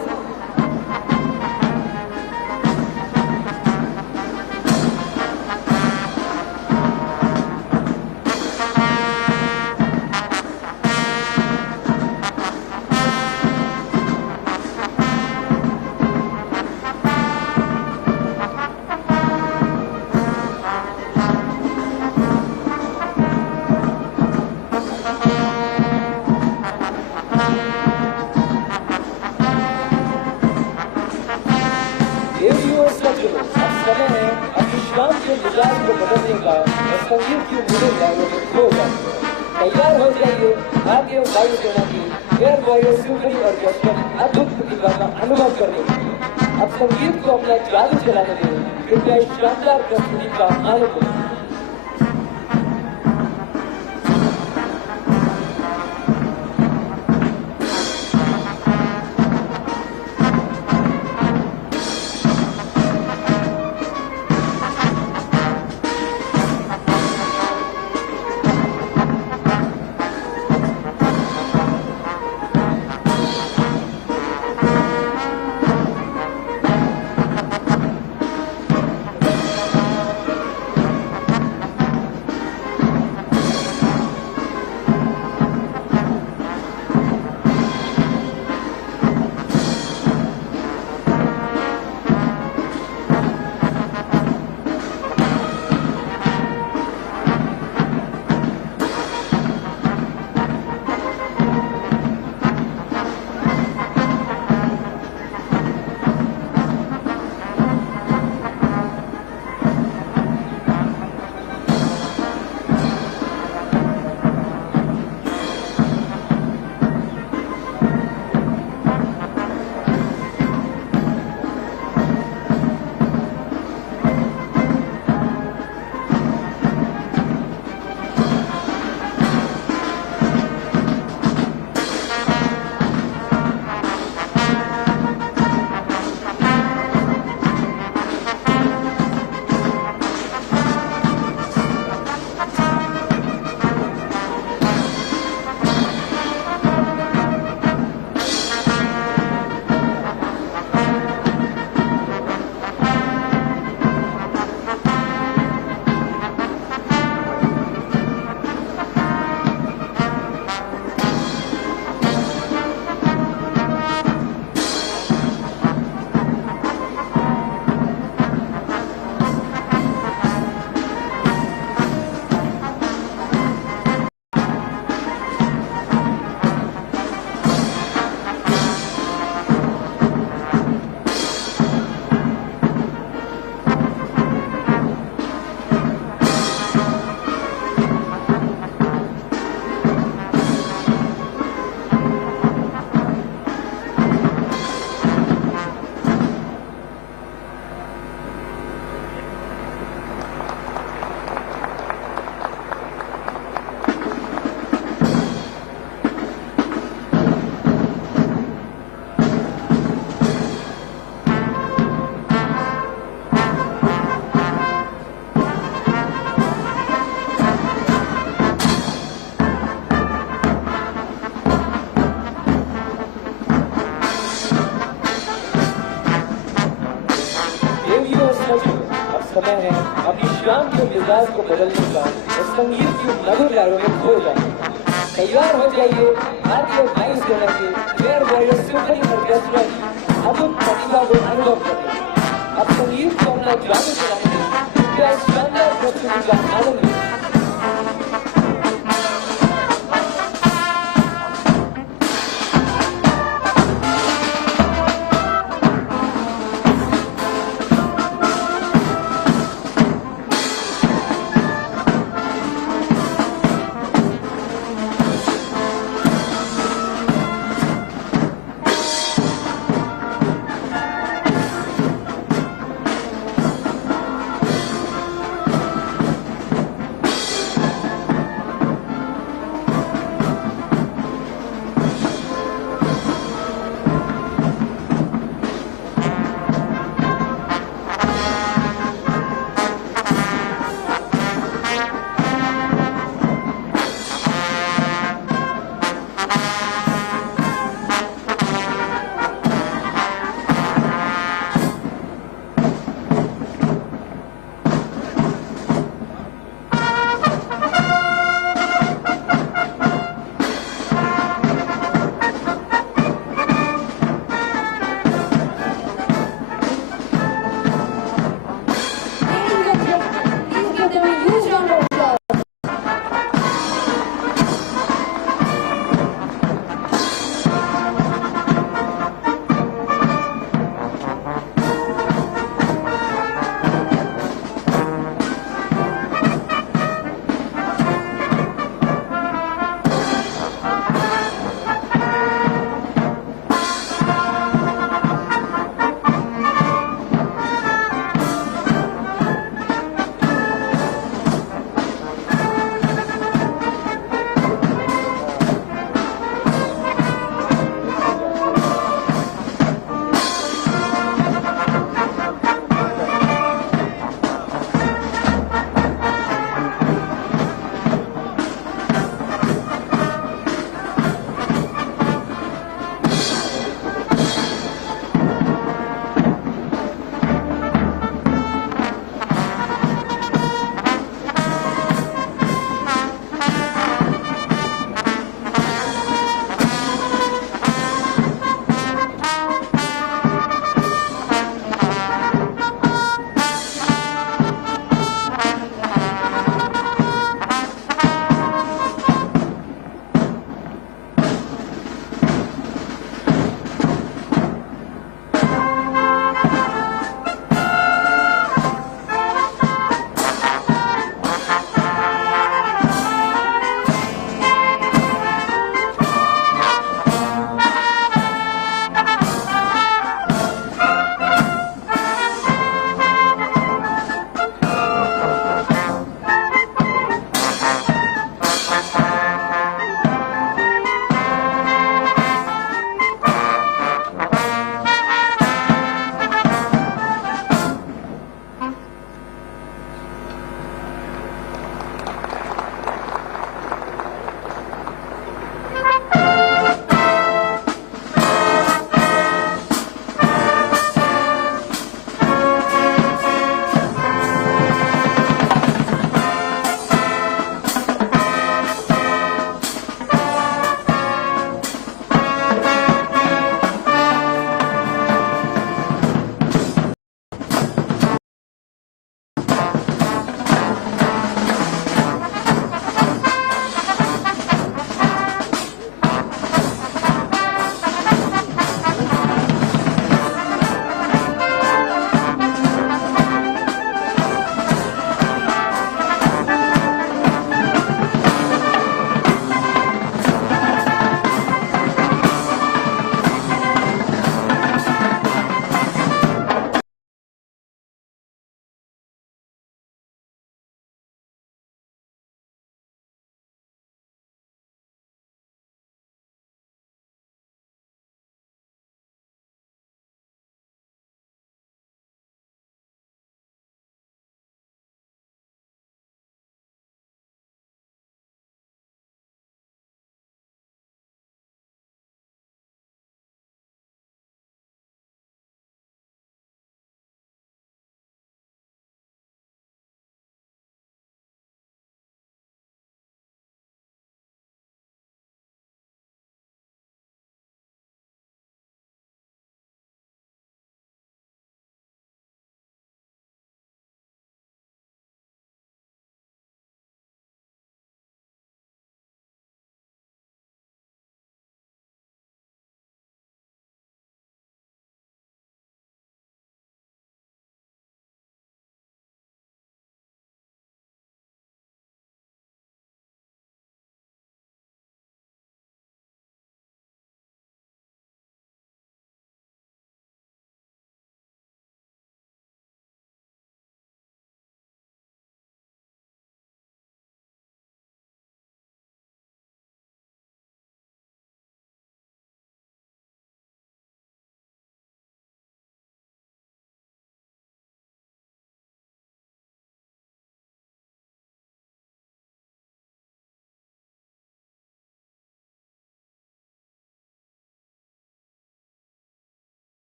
मिजाज को बदलने का और संगीत की उम्मीदें लहरों में खो जाती है। तैयार हो जाइए भारतीय वायुसेना की एयर वॉरियर सिम्फनी ऑर्केस्ट्रा की अद्भुत प्रतिभा का अनुभव करने के लिए। अब संगीत को अपना जादू चलाने दें, कृपया इस शानदार प्रस्तुति का आनंद लें। समय है अपनी शाम के मिजाज को बदलने का और संगीत की मधुर लहरों में खो जाने का। तैयार हो जाइए भारतीय वायुसेना के एयर वॉरियर सिम्फनी ऑर्केस्ट्रा की अद्भुत प्रतिभा को अनुभव करने। अब संगीत को अपना जादू चलाने दें, क्या इस शानदार प्रस्तुति का आनंद लें।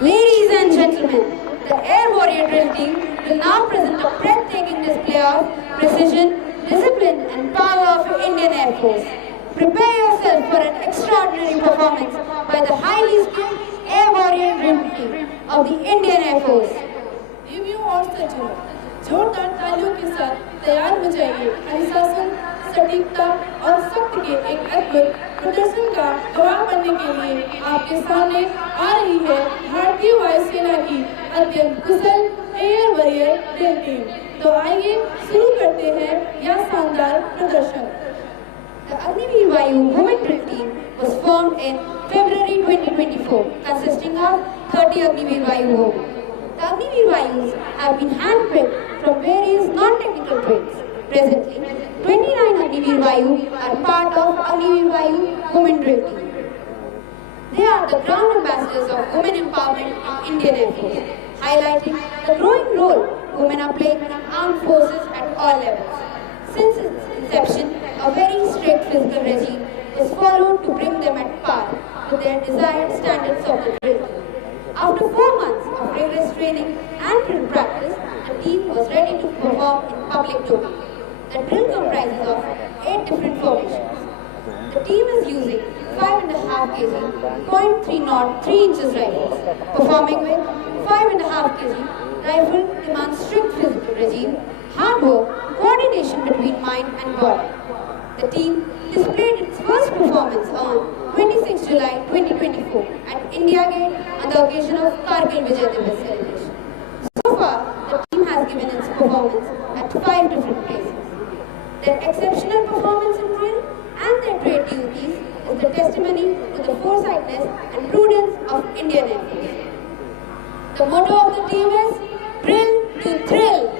Ladies and gentlemen, the Air Warrior Drill Team will now present a breathtaking display of precision, discipline and power of Indian Air Force. Prepare yourself for an extraordinary performance by the highly skilled Air Warrior Drill Team of the Indian Air Force. देवियों और सज्जनों, जोरदार तालियों के साथ तैयार हो जाइए अनुशासन, सटीकता और सख्त के एक अद्भुत प्रदर्शन का गवाह बनने के लिए आपके सामने आ रही है भारतीय वायुसेना की अत्यंत कुशल एयर वॉरियर ड्रिल टीम। तो आइए शुरू करते हैं यह शानदार प्रदर्शन। The AGNIVEER-Vayu Women Drill Team was formed in February 2024, consisting of 30 AGNIVEER-Vayu women. The AGNIVEER-Vayus have been handpicked from various non-technical drills. Presently, 29 AGNIVEER-Vayu are part of AGNIVEER-Vayu Women Drill Team. They are the ground ambassadors of women empowerment in Indian Air Force, highlighting the growing role women are playing in armed forces at all levels. Since its inception, a very strict physical regime was followed to bring them at par with their desired standards of the drill. After 4 months of rigorous training and drill practice, the team was ready to perform in public domain. The drill comprises of 8 different formations. The team is using 5.5 kg, 0.3 knot, 3 inches rifles. Performing with 5.5 kg rifle demands strict physical regime, hard work, coordination between mind and body. The team displayed its first performance on 26 July 2024 at India Gate on the occasion of Kargil Vijay Divas celebration. So far, the team has given its performance at 5 different places. Their exceptional performance in drill and their great duties is the testimony to the foresightness and prudence of Indian Air Force. The motto of the team is drill to thrill.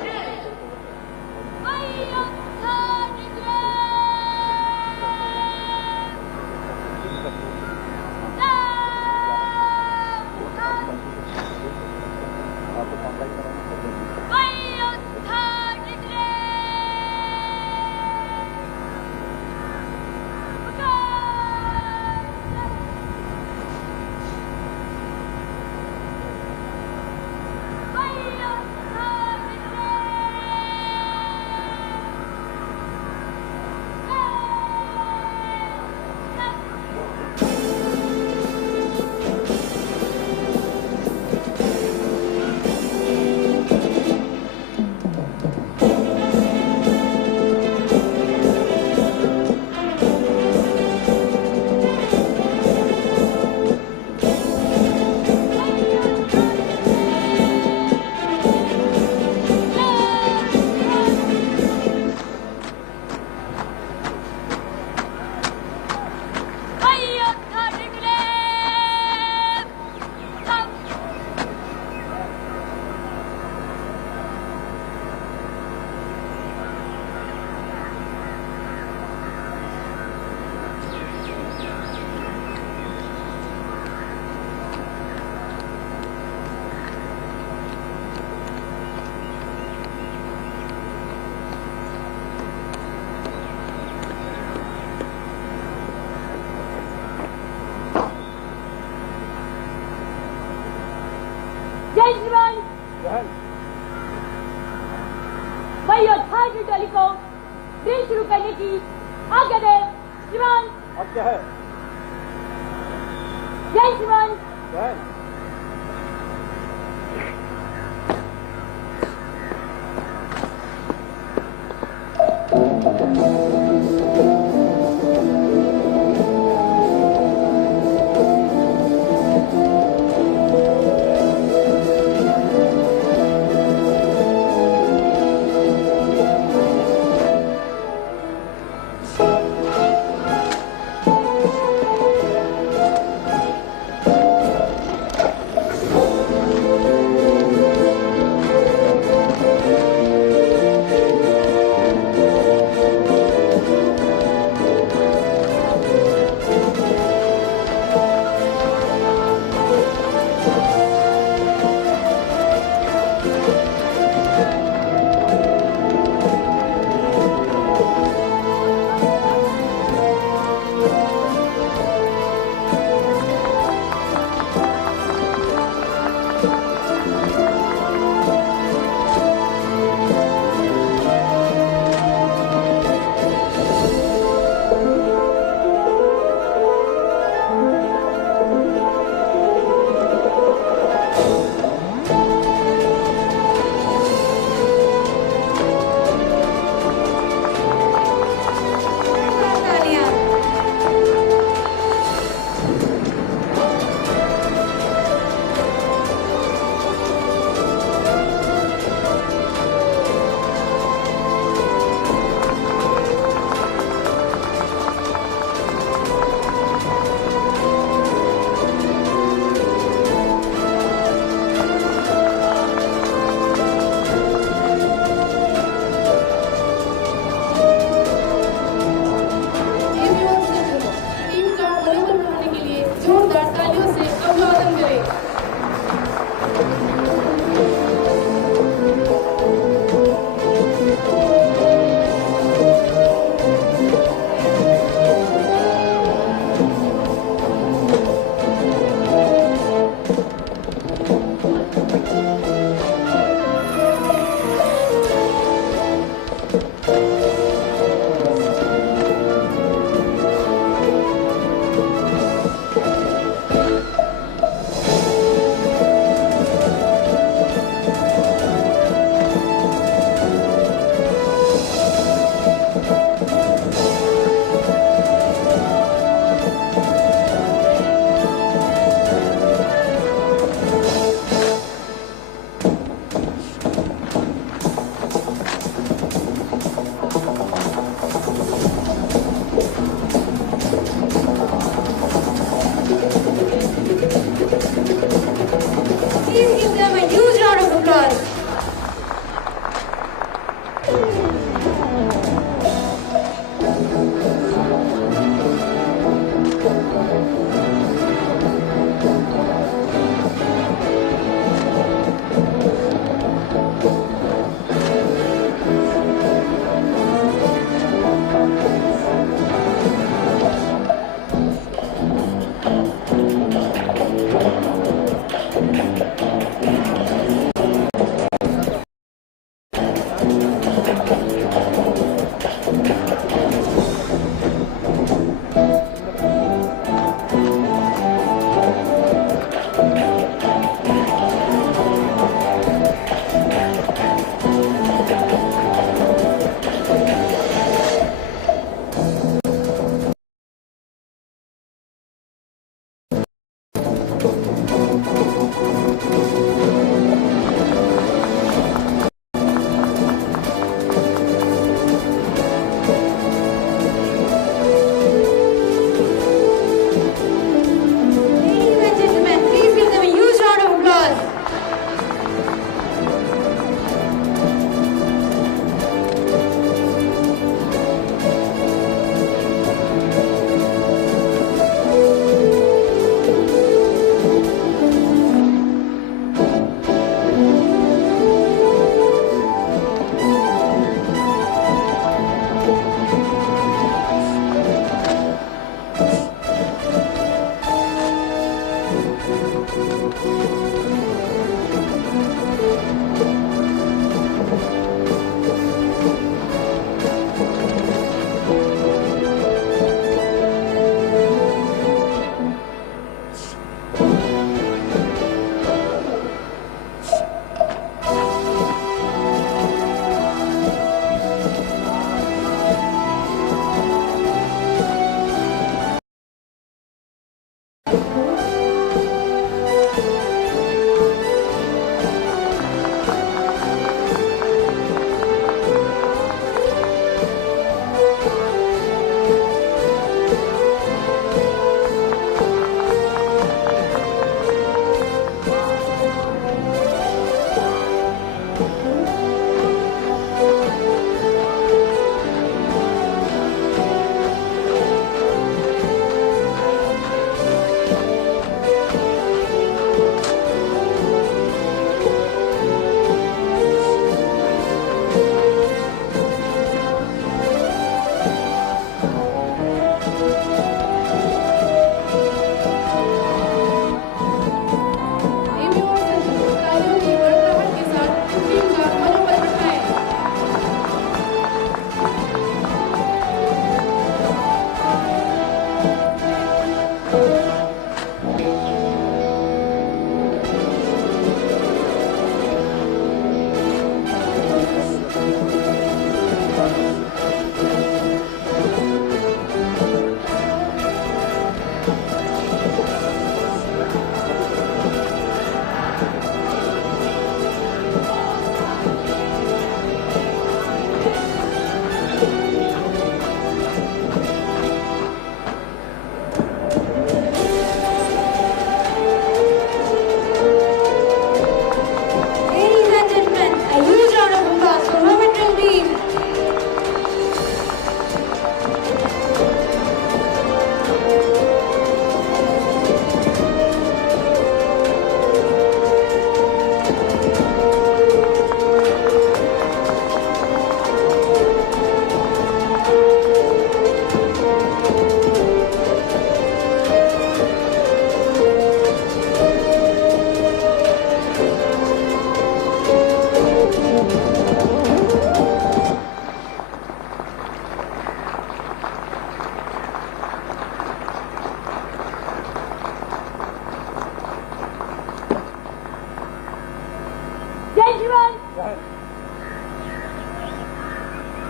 भाई अठारह टोली को drill शुरू करने की आज्ञा दे। श्रीमान आज्ञा है। जय श्रीमान। जय।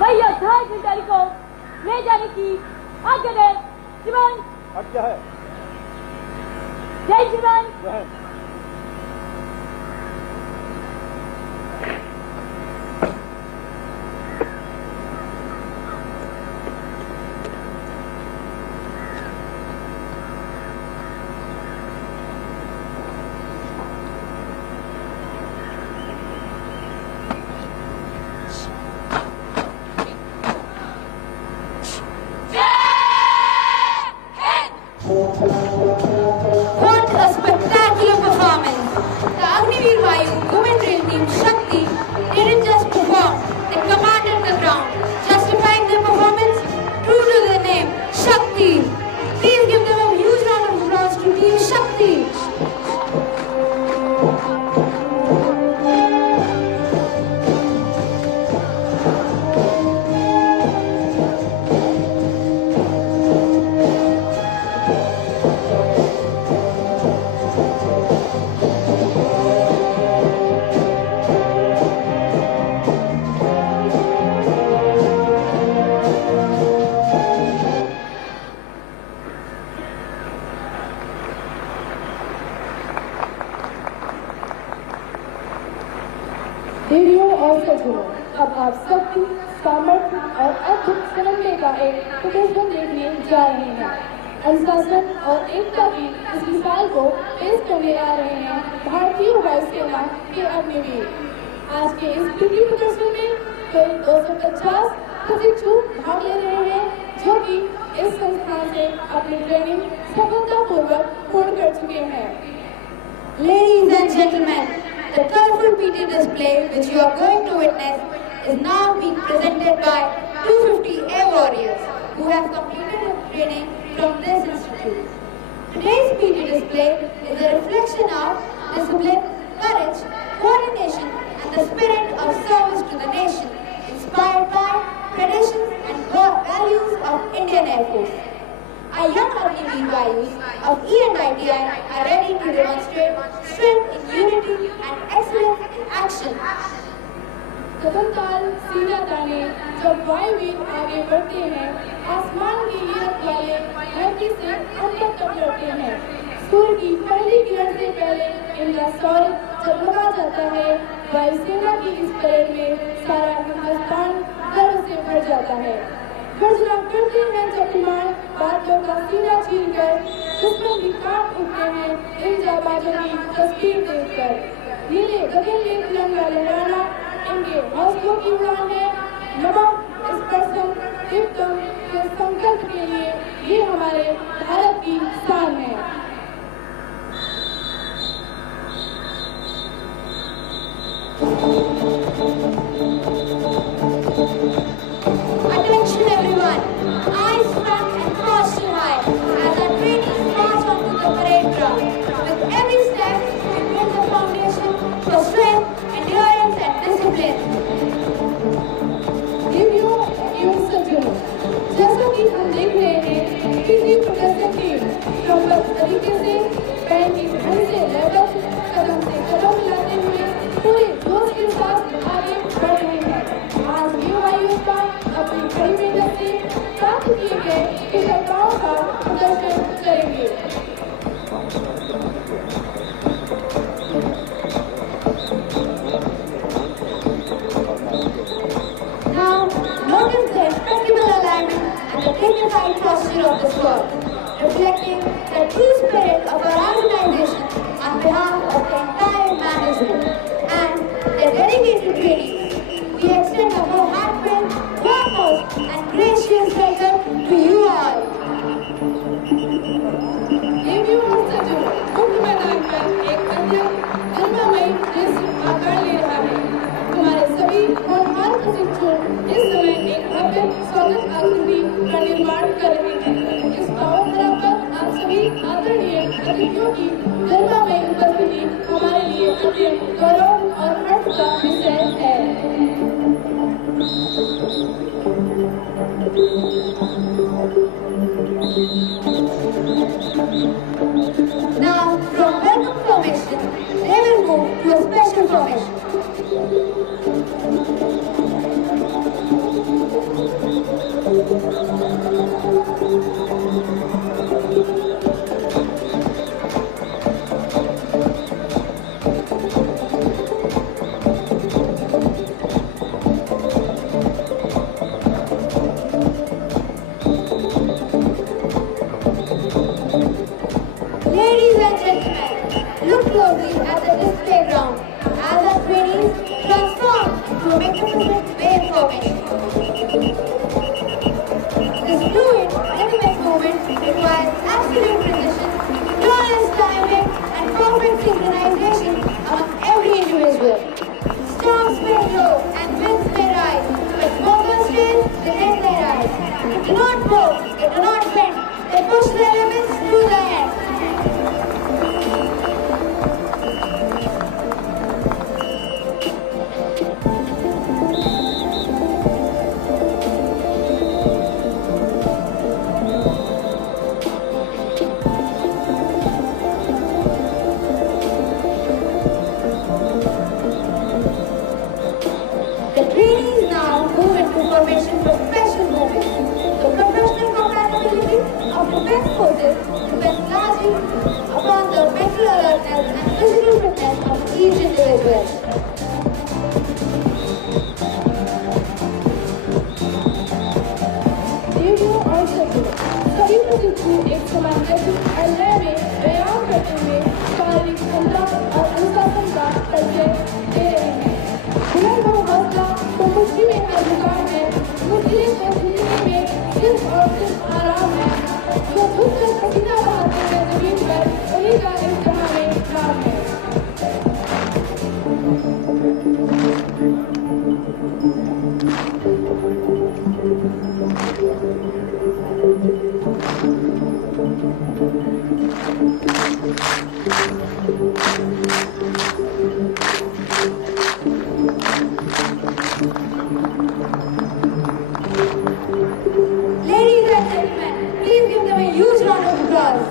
वही अध्याय खिलदारी को ले जाने की आज्ञा दे। श्रीमान आज्ञा है। जय श्रीमान। What a spectacular performance! The AGNIVEERVAYU women drill team Shakti didn't just perform, they commanded the ground, justifying their performance true to their name, Shakti. Please give them a huge round of applause to Team Shakti. देवियों और सज्जनों, अब आप शक्ति, सामर्थ्य और अद्भुत समन्वय का एक प्रदर्शन देखने जा रहे हैं। अनुशासन और एकता की इस मिसाल को पेश करने आ रहे हैं भारतीय वायुसेना के अग्निवीर। आज के इस दिव्य प्रदर्शन में करीब 250 प्रशिक्षु भाग ले रहे हैं, जो कि इस संस्थान से अपनी ट्रेनिंग सफलतापूर्वक पूर्ण कर चुके हैं। Ladies and gentlemen, the colorful PT display which you are going to witness is now being presented by 250 air warriors who have completed their training from this institute. Today's PT display is a reflection of discipline, courage, coordination and the spirit of service to the nation, inspired by traditions and values of Indian Air Force. Our young AGNIVEERVAYUs of E&ITI are ready to demonstrate strength in unity and excellence in action. कदमताल सीधा ताने जब वायुवीर आगे बढ़ते हैं, आसमान की लीरत वाले धरती से अंत तक लड़ते हैं। सूर्य की पहली किरण से पहले इनका सौर जगमगा जाता है। वायुसेना की इस परेड में सारा हिंदुस्तान गर्व से भर जाता है। गर्जना करते हैं जब विमान बादलों का सीना छीनकर दुश्मन भी कांप उठते हैं इन जाबाजों की तस्वीर देखकर। नीले गगन में तिरंगा लहराना इनके हौसलों की उड़ान है। नमक स्पर्शम युक्तम के संकल्प के लिए ये हमारे भारत की शान है। Attention everyone, eyes front and posture high as our trainees march onto the parade ground. With every step, we build the foundation for strength, endurance and discipline. देवियों एवं सज्जनों, जैसा कि हम देख रहे हैं, किसी प्रदर्शन टीम क्रमबद्ध तरीके से पैर की धन से लयबद्ध कदम से कदम मिलाते हुए पूरे जोश के साथ आगे बढ़ रहे हैं। आज ये वायु का अपनी कड़ी मेहनत से प्राप्त किए गए विफलताओं का प्रदर्शन करेंगे। Now, notice the impeccable alignment and the dignified posture of the squad, reflecting the true spirit of our organization on behalf of the entire management and the dedicated trainees. We extend a more heartfelt, foremost and gracious welcome to you all. देवियों और सज्जनों, मुख्य मैदान पर एक अत्यंत गंगामयी दृश्य आकार ले रहा है। हमारे सभी होनहार प्रशिक्षु इस समय एक भव्य स्वागत आकृति का निर्माण कर रहे हैं। इस पावन धरा पर आप सभी आदरणीय अतिथियों की गंगामयी उपस्थिति हमारे लिए अत्यंत गौरव और हर्ष का विषय है। Now, from welcome formation, they will move to a special formation. focusing upon the mental alertness and physical fitness of each individual. Radio और सर्कुलर सभी प्रसिद्ध एक समान गति और लय में व्यायाम करते हुए शारीरिक क्षमता और अनुशासन का परिचय दे रहे हैं। बुलंद बहु हौसला तो मुश्किलें का जुकाम है, मुश्किलें को जिंदगी में सिर्फ और सिर्फ आराम है। जो खुद कर पसीना बहाते हैं जमीन पर, वही का इस जहां में काम है। Ladies and gentlemen, please give them a huge round of applause.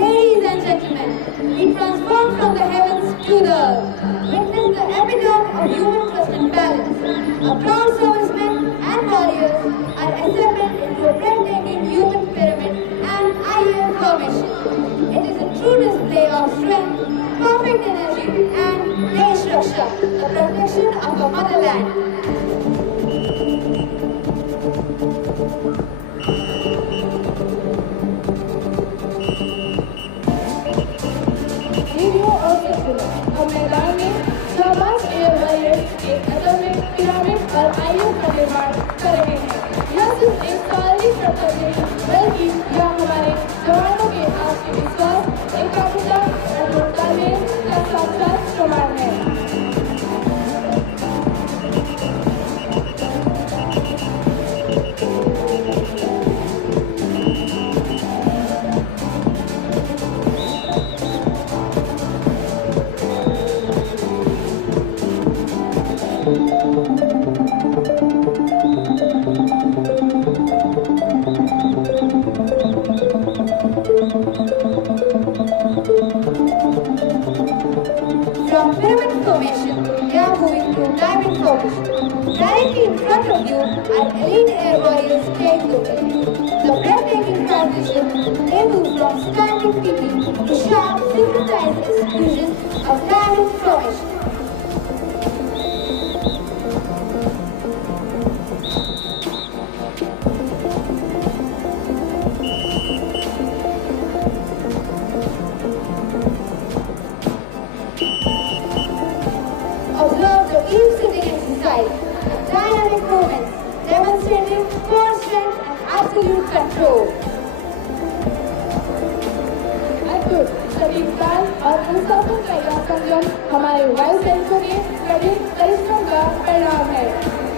Ladies and gentlemen, we transform from the heavens to the earth. Witness the epitome of human trust and balance. Our proud servicemen and warriors are assembled into a breathtaking human pyramid and IAF formation. It is a true display of strength, perfect energy and Desh Raksha, the protection of our motherland. Radio और circular अब मैदान में शाबाश air warriors एक atomic pyramid और if का निर्माण कर रहे हैं। यह सिर्फ एक शारीरिक कर्तव्य नहीं, बल्कि यह हमारे जवानों के आत्मविश्वास, एकाग्रता और तालमेल का साक्षात प्रमाण है। From pyramid formation, we are moving to diamond formation. Directly in front of you are elite air warriors take looking. The breathtaking transition, they move from standing PP to sharp synchronized execution of diamond formation. Observe the deep sitting exercise, dynamic movements, demonstrating core strength and absolute control. अद्भुत शरीर काल और अनुशासन का यह संगम हमारे वायु सैनिकों के कठिन परिश्रम का परिणाम है।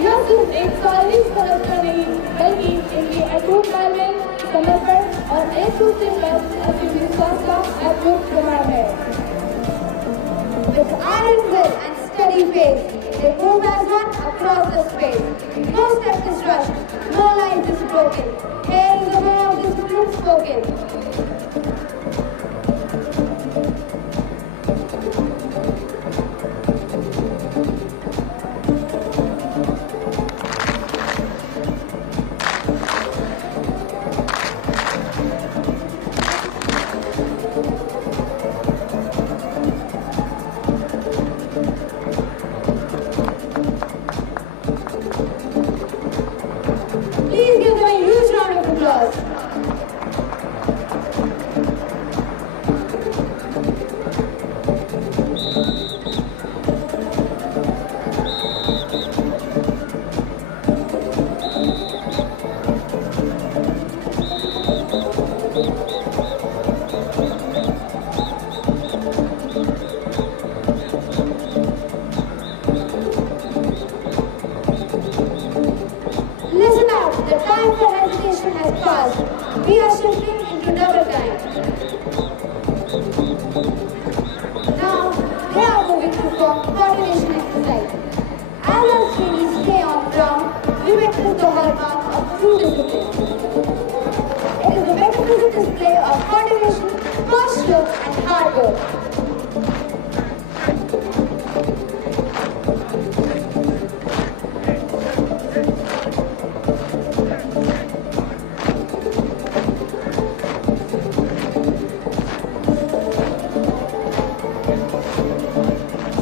यह सिर्फ एक शारीरिक संरचना नहीं, बल्कि इनके अटूट तालमेल, समर्पण और एक दूसरे पर आत्मविश्वास का अद्भुत प्रमाण है। With iron will and steady pace, they move as one across the space. No step is rushed, no life is broken. Here is the way of discipline spoken. Please give them a huge round of applause. Now, they are moving to form coordination exercise. As our trainees stay on ground, we witness the hallmark of true discipline. It is a metaphysical display of coordination, posture, and hard work.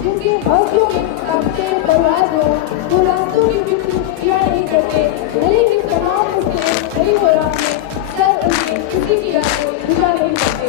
जिनके हौसलों में कांपते परवाज़ हो, वो रास्तों की फिक्र किया नहीं करते, भले ही तमाम मुश्किलें खड़ी हो राह में, सर उनके किसी की याद को भुला नहीं सकते।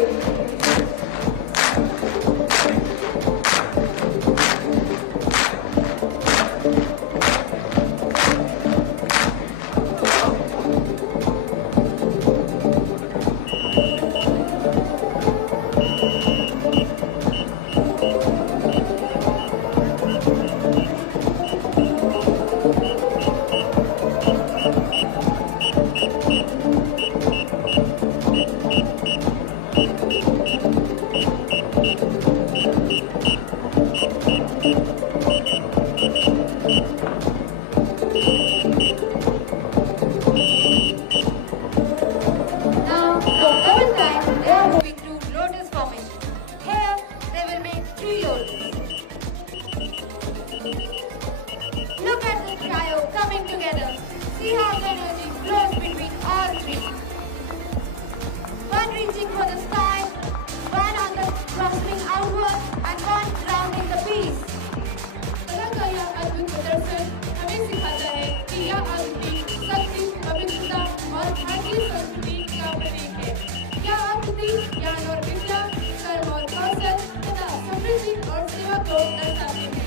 See how the energy flows between all three. One reaching for the sky, one on the thrusting outward, and one grounding the peace. कला का यह अद्भुत प्रदर्शन हमें सिखाता है कि यह आकृति शक्ति, पवित्रता और भारतीय संस्कृति का प्रतीक है। यह आकृति ज्ञान और विद्या, कर्म और कौशल तथा समृद्धि और सेवा को दर्शाती है।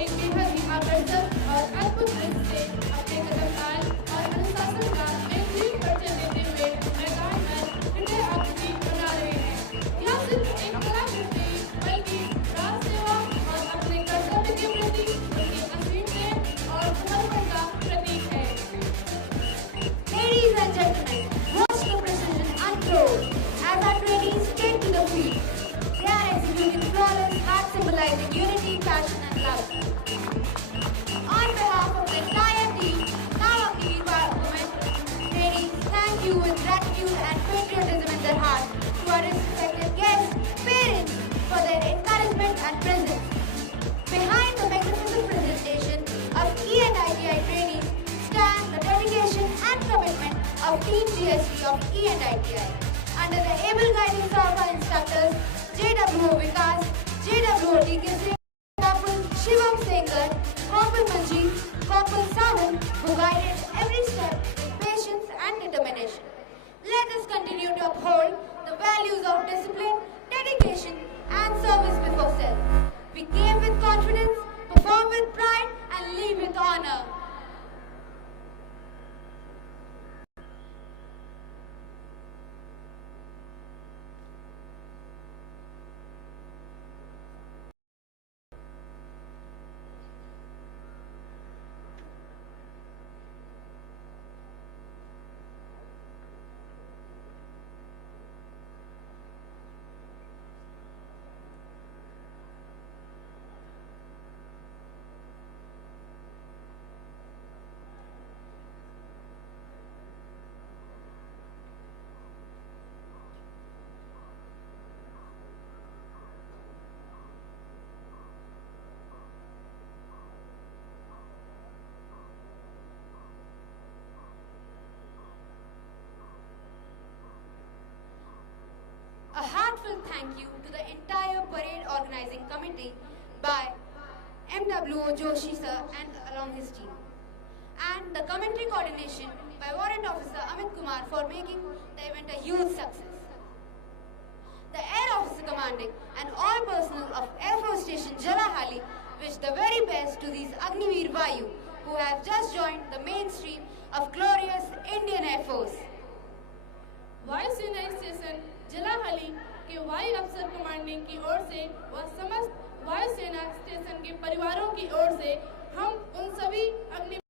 एक बेहद ही आकर्षक और अद्भुत दृश्य से अपने कदम ताल और अनुशासन का बेहतरीन परिचय देते हुए मैदान में हृदय आकृति बना रहे हैं। यह सिर्फ एक कलाकृति बल्कि राष्ट्र सेवा और अपने कर्तव्य के प्रति उनकी असीम प्रेम और समर्पण का प्रतीक है। Ladies and gentlemen, watch the precision unfold as our trainees take to the field. They are executing flawless acts symbolizing unity, passion, and love. On behalf of the entire team, now AGNIVEERVAYU trainees thank you with gratitude and patriotism in their heart to our respected guests, parents for their encouragement and presence. Behind the magnificent presentation of E&ITI trainees stand the dedication and commitment of Team GST of E&ITI. Under the able guidance of our instructors, JWO Vikas, JWO DK Corporal Shivam Sengar, Corporal Manjeet, Corporal Sawan, who guided every step with patience and determination. Let us continue to uphold the values of discipline, dedication, and service before self. We came with confidence, perform with pride, and leave with honor. A heartfelt thank you to the entire parade organizing committee by MWO Joshi sir and along his team. And and the commentary coordination by Warrant Officer Amit Kumar for making the event a huge success. The Air Officer Commanding and all personnel of Air Force Station Jalahalli wish the very best to these AGNIVEERVAYU who have just joined the mainstream of glorious Indian Air Force. वायुसेना station जलाहली के वायु अफसर commanding की ओर से व समस्त वायुसेना स्टेशन के परिवारों की ओर से हम उन सभी अग्नि